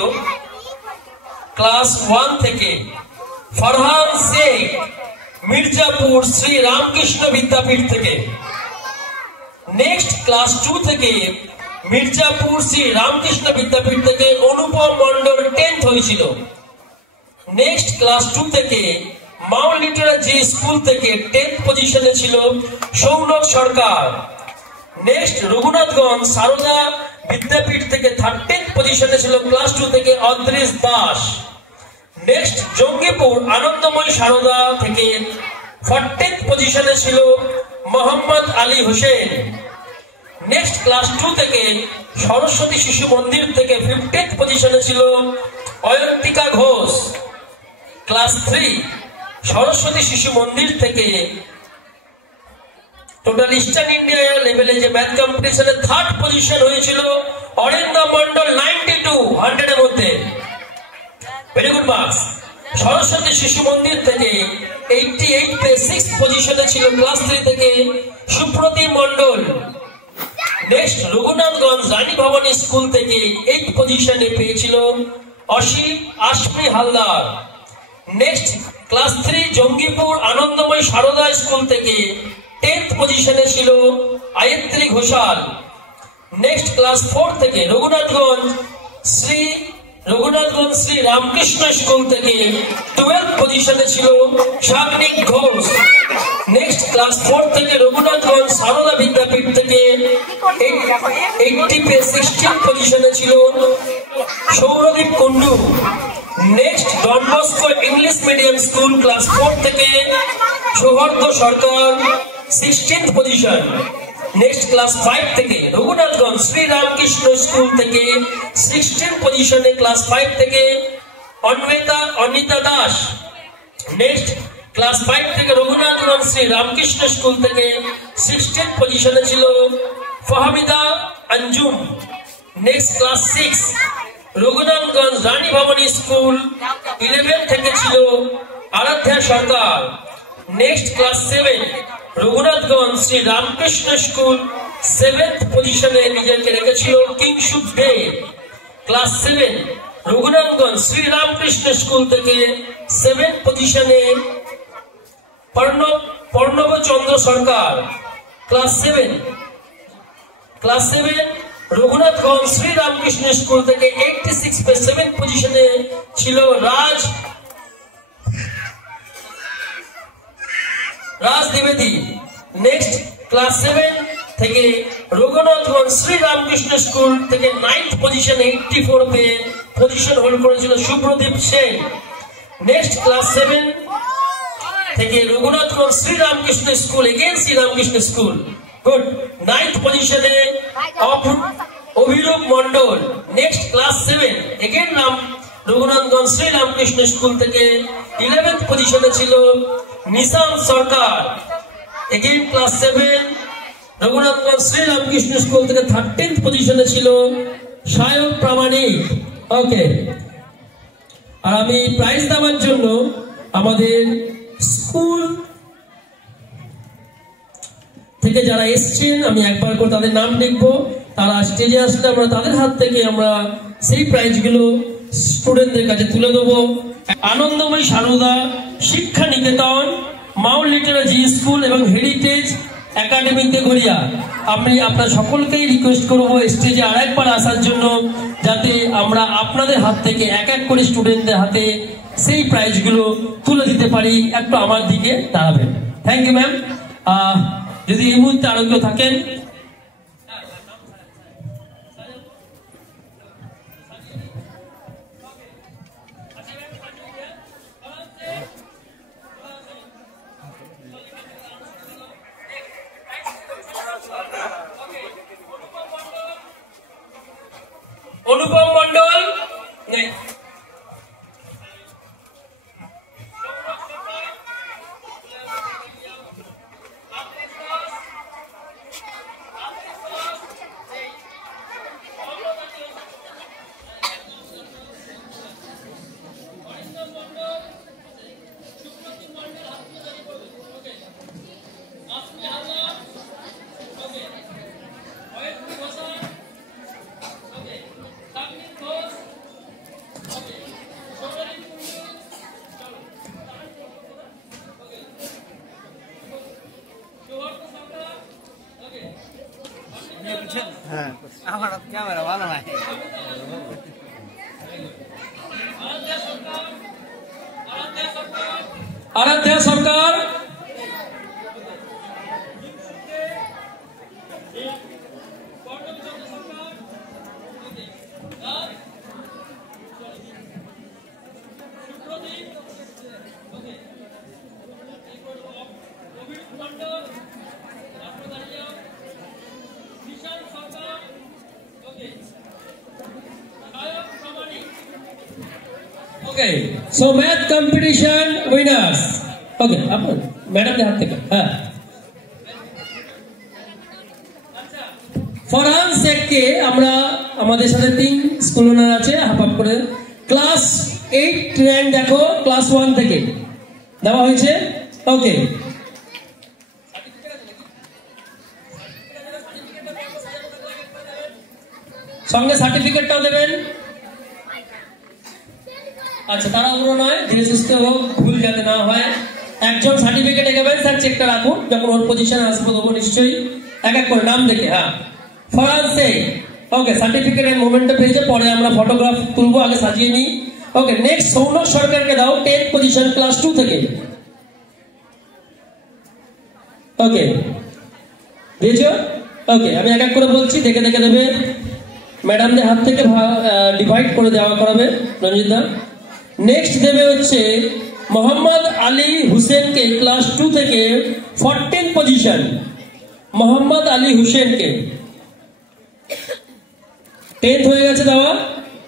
ক্লাস 1 থেকে ফরহান শেখ, মির্জাপুর শ্রী রামকৃষ্ণ বিদ্যাপীঠ থেকে। নেক্সট ক্লাস 2 থেকে মির্জাপুর শ্রী রামকৃষ্ণ বিদ্যাপীঠ থেকে অনুপম মন্ডল 10th হয়েছিল। নেক্সট ক্লাস 2 থেকে মাউন্ট লিটারারি স্কুল থেকে 10th পজিশনে ছিল সৌনক সরকার। নেক্সট রঘুনাথগঞ্জ সারদা বিদ্যাপীঠ থেকে 13th পজিশনে ছিল ক্লাস 2 থেকে অদ্রিশ দাস। নেক্সট জঙ্গিপুর আনন্দময়ী সারদা থেকে 14th পজিশনে ছিল মোহাম্মদ আলী হোসেন। নেক্সট ক্লাস 2 থেকে সরস্বতী শিশু মন্দির থেকে 15th পজিশনে ছিল অয়ন্তিকা ঘোষ। ক্লাস 3 সরস্বতী শিশু মন্দির থেকে টোটাল ইস্টার্ন ইন্ডিয়া লেভেলে যে ম্যাথ কম্পিটিশনে 3rd পজিশন হয়েছিল অরিন্দম মন্ডল 92 100 এর মধ্যে, ভেরি গুড মার্কস। সরস্বতী শিশু মন্দির থেকে 88 পে 6th পজিশনে ছিল ক্লাস 3 থেকে সুপ্রতিম মন্ডল। নেক্সট রঘুনাথগঞ্জ রানী ভবানী স্কুল থেকে 8th পজিশনে পেয়েছিল আশমি হালদার। নেক্সট ক্লাস 3 জঙ্গিপুর আনন্দময়ী সারদা স্কুল থেকে 10th পজিশনে ছিল আয়ত্রী ঘোষাল। নেক্সট ক্লাস 4 থেকে রঘুনাথগঞ্জ শ্রী রামকৃষ্ণ স্কুল থেকে 12th পজিশনে ছিল শাগনিক ঘোষ। নেক্সট ক্লাস 4 থেকে রঘুনাথগঞ্জ সারদা বিদ্যাপীঠ থেকে 80 পে 16th পজিশনে ছিল Sourodip Kundu. Next Don Bosco English medium school class 4 থেকে Souhardya Sarkar 16th position. Next class 5 থেকে রঘুনাথগঞ্জ শ্রী রামকৃষ্ণ স্কুল থেকে 16th পজিশনে ক্লাস 5 থেকে অনিতা দাস। নেক্সট ক্লাস 5 থেকে রঘুনাথগঞ্জ শ্রী রামকৃষ্ণ স্কুল থেকে 16th পজিশনে ছিল Fahmida Anjum. Next class 6 Raghunathganj Rani Bhabani school 11 থেকে ছিল Aradhya Sarkar. Next class 7 Raghunathganj Shri Ramakrishna school 7th পজিশনে নিজেকে রেখেছিল কিংশুক দে। ক্লাস 7 রঘুনাথগঞ্জ শ্রী রামকৃষ্ণ স্কুল থেকে 7th পজিশনে পর্ণবচন্দ্র সরকার। ক্লাস 7 রঘুনাথগঞ্জ শ্রী রামকৃষ্ণ স্কুল থেকে 86 পে 7th পজিশনে ছিল রাজ দ্বিবেদী। নেক্সট ক্লাস 7 থেকে রঘুনাথগঞ্জ শ্রী রামকৃষ্ণ স্কুল থেকে 9th পজিশনে 84 পে পজিশন হোল্ড করেছিল শুভ্রদীপ সেন। নেক্সট ক্লাস 7 থেকে Raghunathganj Shri Ramakrishna school again Shri Ramakrishna school, good, 9th পজিশনে Abhirup Mandal. Next class 7 again Raghunathganj Shri Ramakrishna school থেকে 11th পজিশনে ছিল Nishant Sarkar. Again class 7 Raghunathganj Shri Ramakrishna school থেকে 13th পজিশনে ছিল সায়ক প্রামাণিক। ওকে, আর আমি প্রাইজ দেওয়ার জন্য আমাদের স্কুল থেকে যারা এসছেন আমি একবার করে তাদের নাম লিখবো, তারা স্টেজে আসলে আমরা তাদের হাত থেকে আমরা সেই প্রাইজগুলো স্টুডেন্টদের কাছে তুলে দেবো। আনন্দময়ী সারদা শিক্ষা নিকেতন, মাউন্ট লিটারারি স্কুল এবং হেরিটেজ একাডেমিতে গড়িয়া। আমি আপনার সকলকেই রিকোয়েস্ট করবো স্টেজে আরেকবার আসার জন্য, যাতে আমরা আপনাদের হাত থেকে এক এক করে স্টুডেন্টদের হাতে সেই প্রাইজগুলো তুলে দিতে পারি। একটু আমার দিকে দাঁড়াবেন। Thank you ma'am. যদি এই মুহূর্তে আরো কেউ থাকেন, অনুপম মন্ডল নেই, হ্যাঁ, আমার ক্যামেরা ভালো নাই। আরাধ্যা সরকার, Okay, so math competition winners. Okay, अपन मैडम के हाथ থেকে হ্যাঁ ফরহান শেখকে আমরা আমাদের সাথে 3 স্কুল ওনার আছে হাফ আপ করে ক্লাস 8 র্যাঙ্ক দেখো ক্লাস 1 থেকে দেওয়া হয়েছে। ওকে, সঙ্গে সার্টিফিকেটটাও দেবেন। আচ্ছা, তাড়াহুড়ো নয়, ধীরে সুস্থে হোক, ভুল যাতে না হয়। একজন সার্টিফিকেট এগেবেন, স্যার চেকটা রাখুন, যখন ওর পজিশনে আসবো দেবো নিশ্চয়ই এক এক করে নাম দেখে। হ্যাঁ, ফরহান শেখ, ওকে, সার্টিফিকেটের মোমেন্টটা পেয়েছে, পরে আমরা ফটোগ্রাফ তুলবো, আগে সাজিয়ে নিই। ওকে, নেক্সট সৌনক সরকারকে দাও 10th পজিশন ক্লাস 2 থেকে। ওকে, দিয়েছো? ওকে, আমি এক এক করে বলছি, দেখে দেখে দেবে, ম্যাডামদের হাত থেকে ডিভাইড করে দেওয়া করাবে রঞ্জিত দা। নেক্সট দেবে হচ্ছে মোহাম্মদ আলী হুসেনকে ক্লাস 2 থেকে 14th position. Mohammad Ali হুসেনকে 10th হয়ে গেছে দেওয়া।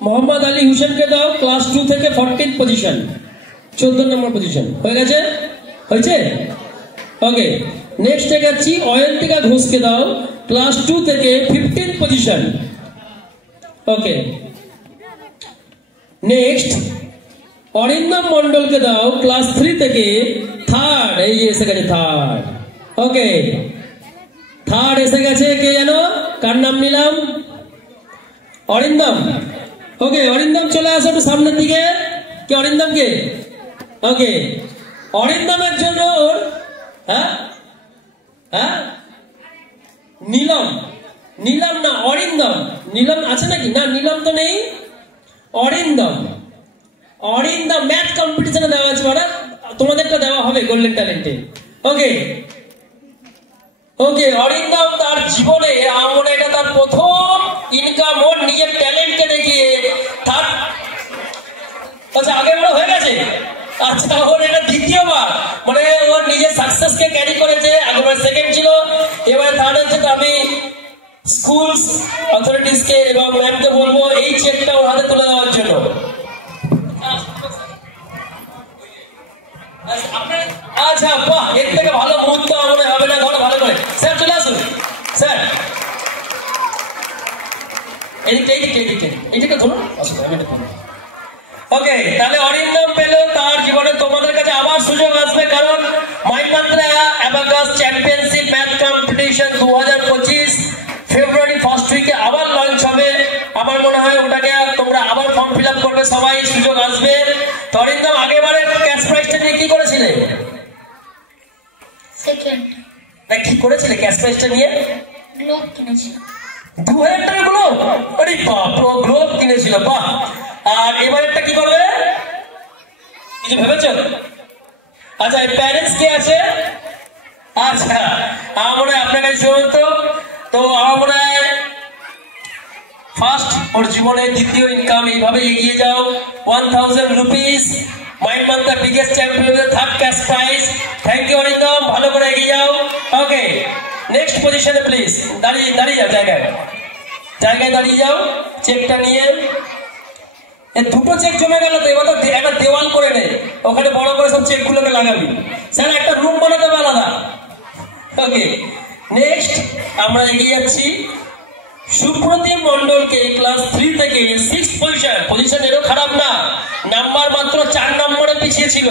মোহাম্মদ আলী হুসেনকে দাও ক্লাস 2 থেকে 14th পজিশন, 14 নম্বর পজিশন হয়ে গেছে, হয়েছে? ওকে, নেক্সট দেখাচ্ছি অয়ন্তিকা ঘোষকে দাও ক্লাস 2 থেকে 15th পজিশন। ওকে, নেক্সট অরিন্দম মন্ডলকে দাও ক্লাস 3 থেকে 3rd, এই এসে গেছে 3rd। ওকে, 3rd এসে গেছে, কে জানো কার নাম নিলাম? অরিন্দম। ওকে, অরিন্দম চলে আসো একটু সামনের দিকে। কে অরিন্দম কে? ওকে, অরিন্দমের জন্য হ্যাঁ হ্যাঁ নীলম, নীলম না অরিন্দম, নীলম আছে নাকি? না, নীলম তো নেই, অরিন্দম। অরিন্দম ম্যাথ কম্পিটিশনে দেওয়া আছে, মানে তোমাদেরটা দেওয়া হবে গোল্ডেন ট্যালেন্টে। ওকে ওকে, অরিন্দম তার জীবনে আমার এটা তার প্রথম ইনকাম, ওর নিজের ট্যালেন্টকে দেখিয়ে তার, আচ্ছা আগে বড় হয়ে গেছে, আচ্ছা ওর এটা দ্বিতীয়বার, মানে ওর নিজের সাকসেসকে ক্যারি করেছে। আগেবার সেকেন্ড ছিল, এবার থার্ড হচ্ছে। তো আমি স্কুল অথরিটিসকে এবং ম্যামকে বলবো এই চেকটা ওর হাতে তুলে দেওয়ার জন্য। আচ্ছা বাহ, এর থেকে ভালো মুহূর্ত মনে হবে না, ধরো ভালো করে। স্যার চলে আসুন, স্যার এদিকে এদিকে এদিকে এদিকে ধরুন। ওকে, তাহলে অরিন্দম পেল, তার জীবনে তোমাদের কাছে আবার সুযোগ আসবে, কারণ Mindmatra abacus championship math competition 2025 February first উইকে আবার লঞ্চ হবে। আমার মনে হয় ওটাকে তোমরা আবার ফর্ম ফিল আপ করবে, সবাই সুযোগ আসবে। তো অরিন্দম, আগেবারে ক্যাশ প্রাইজটা নিয়ে কি করেছিলে? সেকেন্ড। কি করেছিলে ক্যাশ প্রাইজটা নিয়ে? গ্লোব কিনেছিলাম। 2000 টাকা গ্লোব? আরে বাপ, গ্লোব কিনেছিল, বাহ। আর এবারেরটা কি করবে কিছু ভেবেছো? আচ্ছা, প্যারেন্টস কে আছে? আচ্ছা, আমার মনে হয় আপনার কাছে শুনুন তো আমার মনে হয় ফার্স্ট ওর জীবনে দ্বিতীয় ইনকাম, এইভাবে এগিয়ে যাও। 1000 রুপিস, মাইন্ডমান্থার বিগেস্ট চ্যাম্পিয়নের 3rd cash prize. Thank you Arindam, ভালো করে এগিয়ে যাও। ওকে, নেক্সট পজিশনে প্লিজ দাঁড়িয়ে যাও, জায়গায় দাঁড়িয়ে যাও, চেকটা নিয়ে। দুটো চেক জমে গেল তো, এবার তো একটা দেওয়াল করে নে, ওখানে বড় করে সব চেক গুলোকে লাগাবি। স্যার একটা রুম বানাতে হবে আলাদা। ওকে, নেক্সট আমরা এগিয়ে যাচ্ছি সুপ্রতিম মন্ডলকে ক্লাস 3 থেকে 6th পজিশন এরও খারাপ না, নাম্বার মাত্র 4 নম্বরে পিছিয়ে ছিল।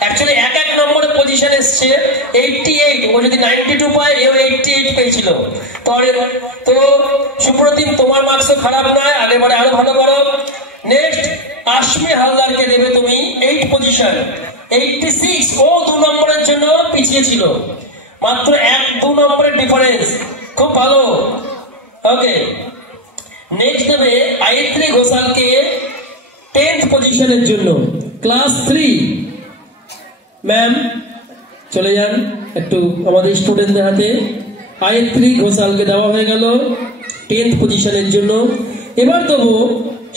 অ্যাকচুয়ালি এক নম্বরে পজিশন এসছে 88, ও যদি 92 পায়, এও 88 পেয়েছিল। তো সুপ্রতিম, তোমার মার্কসও খারাপ নয়, আগেবারে আরো ভালো করো। নেক্সট আশমি হালদারকে দেবে তুমি 8th পজিশন, 86, ও 2 নম্বরের জন্য পিছিয়ে ছিল, মাত্র 1-2 নম্বরের ডিফারেন্স, খুব ভালো। ওকে, নেক্সট দেবে আয়ত্রী ঘোষালকে 10th পজিশনের জন্য ক্লাস 3। ম্যাম চলে যান একটু আমাদের স্টুডেন্টদের হাতে। আয়ত্রী ঘোষালকে দেওয়া হয়ে গেল 10th পজিশনের জন্য। এবার দেবো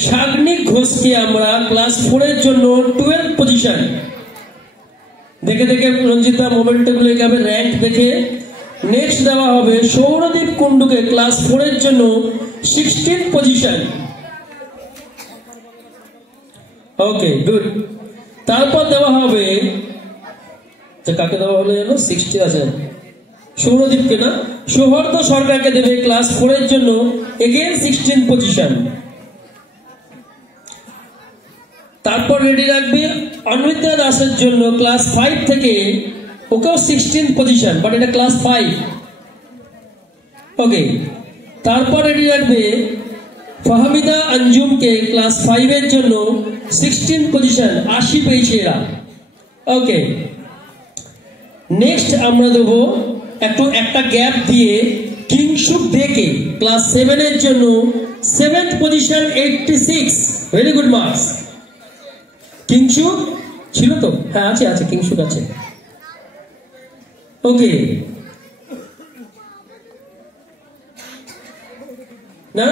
সাগ্নিক ঘোষকে আমরা ক্লাস 4 এর জন্য 12th পজিশন। দেখে দেখে রঞ্জিতা মোমেন্টগুলো এভাবে র্যাঙ্ক দেখে। নেক্সট দেওয়া হবে সৌরদীপ কুন্ডুকে ক্লাস 4 এর জন্য 16th পজিশন। Okay good. তারপর দেওয়া হবে কাকে দেওয়া হলো যেন 60 আছে সৌরদীপকে না, সৌহার্দ্য সরকারকে দেবে ক্লাস 4 এর জন্য এগেন 16th পজিশন। তারপর রেডি রাখবে অন্বিতা দাসের জন্য ক্লাস 5 থেকে, ওকেও 16th পজিশন, বাট এটা ক্লাস 5। ওকে। তারপর রেডি রাখবে ফাহমিদা আঞ্জুমকে ক্লাস 5 এর জন্য 16th পজিশন, 80 পেয়েছে এরা। ওকে। নেক্সট আমরা দেবো একটা গ্যাপ দিয়ে কিংশুক দেকে ক্লাস 7 এর জন্য 7th position, 86। Very good marks. Kinshuk ছিল তো? হ্যাঁ আছে আছে, কিংশুক আছে। ওকে না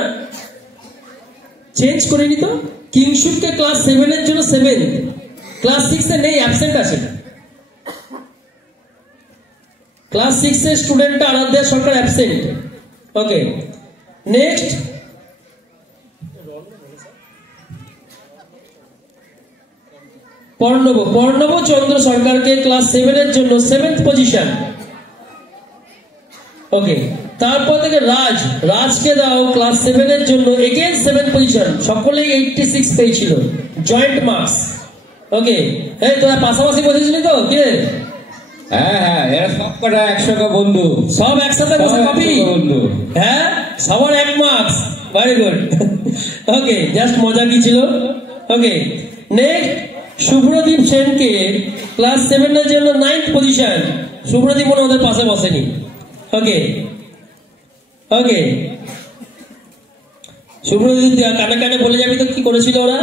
চেঞ্জ করিনি তো, কিংশুককে ক্লাস 7 এর জন্য 7, ক্লাস 6 এ নেই, অ্যাবসেন্ট আছে। ক্লাস 6 এর স্টুডেন্টটা আরাধ্যা সরকার অ্যাবসেন্ট। ওকে। নেক্সট পর্ণব চন্দ্র সরকারকে ক্লাস 7 এর জন্য 7th পজিশন। ওকে। তারপর থেকে রাজকে দাও ক্লাস 7 এর জন্য এগেন 7th পজিশন, সকলেই 86 পেয়েছিল, জয়েন্ট মার্কস। ওকে। এই তোরা পাশাপাশি বসেছিলি তো? কে? হ্যাঁ এরা সবকটা 100 বন্ধু, সব একসাথে বসে কপি বন্ধু। হ্যাঁ সবার 1 marks. Very good. Okay, just মজা কি ছিল। ওকে। নেক্সট শুভ্রদীপ সেনকে ক্লাস 7 এর জন্য 9th পজিশন। শুভ্রদীপ মনে ওদের পাশে বসেনি। ওকে ওকে। শুভ্রদীপ কানে কানে বলে যাবি তো কি করেছিল ওরা।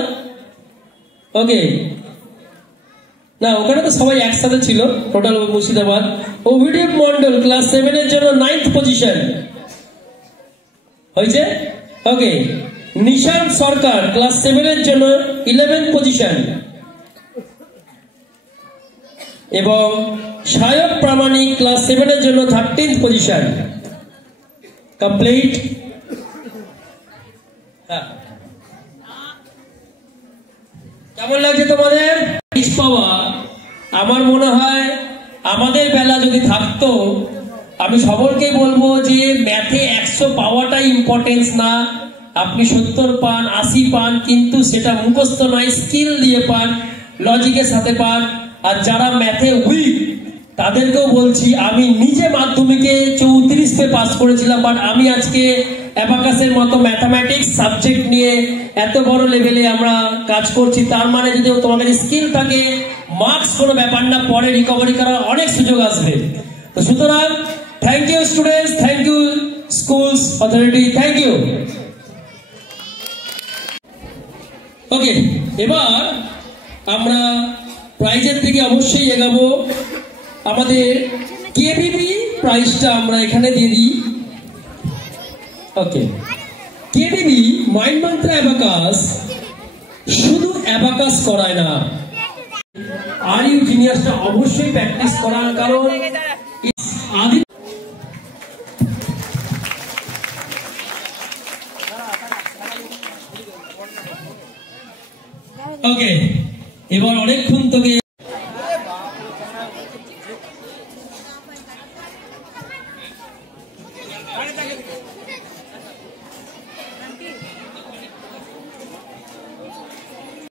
ওকে না, ওখানে তো সবাই একসাথে ছিল টোটাল মুর্শিদাবাদ। অভিদীপ মন্ডল ক্লাস 7 এর জন্য 9th পজিশন হয়েছে। ওকে। নিশান্ত সরকার ক্লাস 7 এর জন্য 11th পজিশন এবং সায়ক প্রামাণিক ক্লাস 7 এর জন্য 13th পজিশন। কমপ্লিট। কেমন লাগছে তোমাদের পাওয়া? আমার মনে হয় আমাদের বেলা যদি থাকতো, আমি সকলকে বলবো যে ম্যাথে 100 পাওয়াটাই ইম্পর্টেন্স না। আপনি 70 পান, 80 পান, কিন্তু সেটা মুখস্থ নয়, স্কিল দিয়ে পান, লজিকের সাথে পান। আর যারা ম্যাথে উইক তাদেরকেও বলছি, আমি নিজে মাধ্যমিকে 34 পে পাস করেছিলাম, বাট আমি আজকে অ্যাবাকাসের মতো ম্যাথামেটিক্স সাবজেক্ট নিয়ে এত বড় লেভেলে আমরা কাজ করছি। তার মানে যদি তোমাদের স্কিল থাকে, মার্কস কোনো ব্যাপার না, পরে রিকভারি করার অনেক সুযোগ আসবে। তো সুতরাং thank you students, thank you schools authority, thank you. Okay, এবার আমরা প্রাইজের দিকে অবশ্যই এগাবো। আমাদের কেবিবি প্রাইজটা আমরা এখানে দিয়ে দিই। ওকে, কেবিবি মাইন্ড মন্ত্র অ্যাবাকাস শুধু অ্যাবাকাস করায় না, আর ইউ জিনিয়াসটা অবশ্যই প্র্যাকটিস করার কারণ আদি। ওকে, এবার অনেকক্ষণ তোকে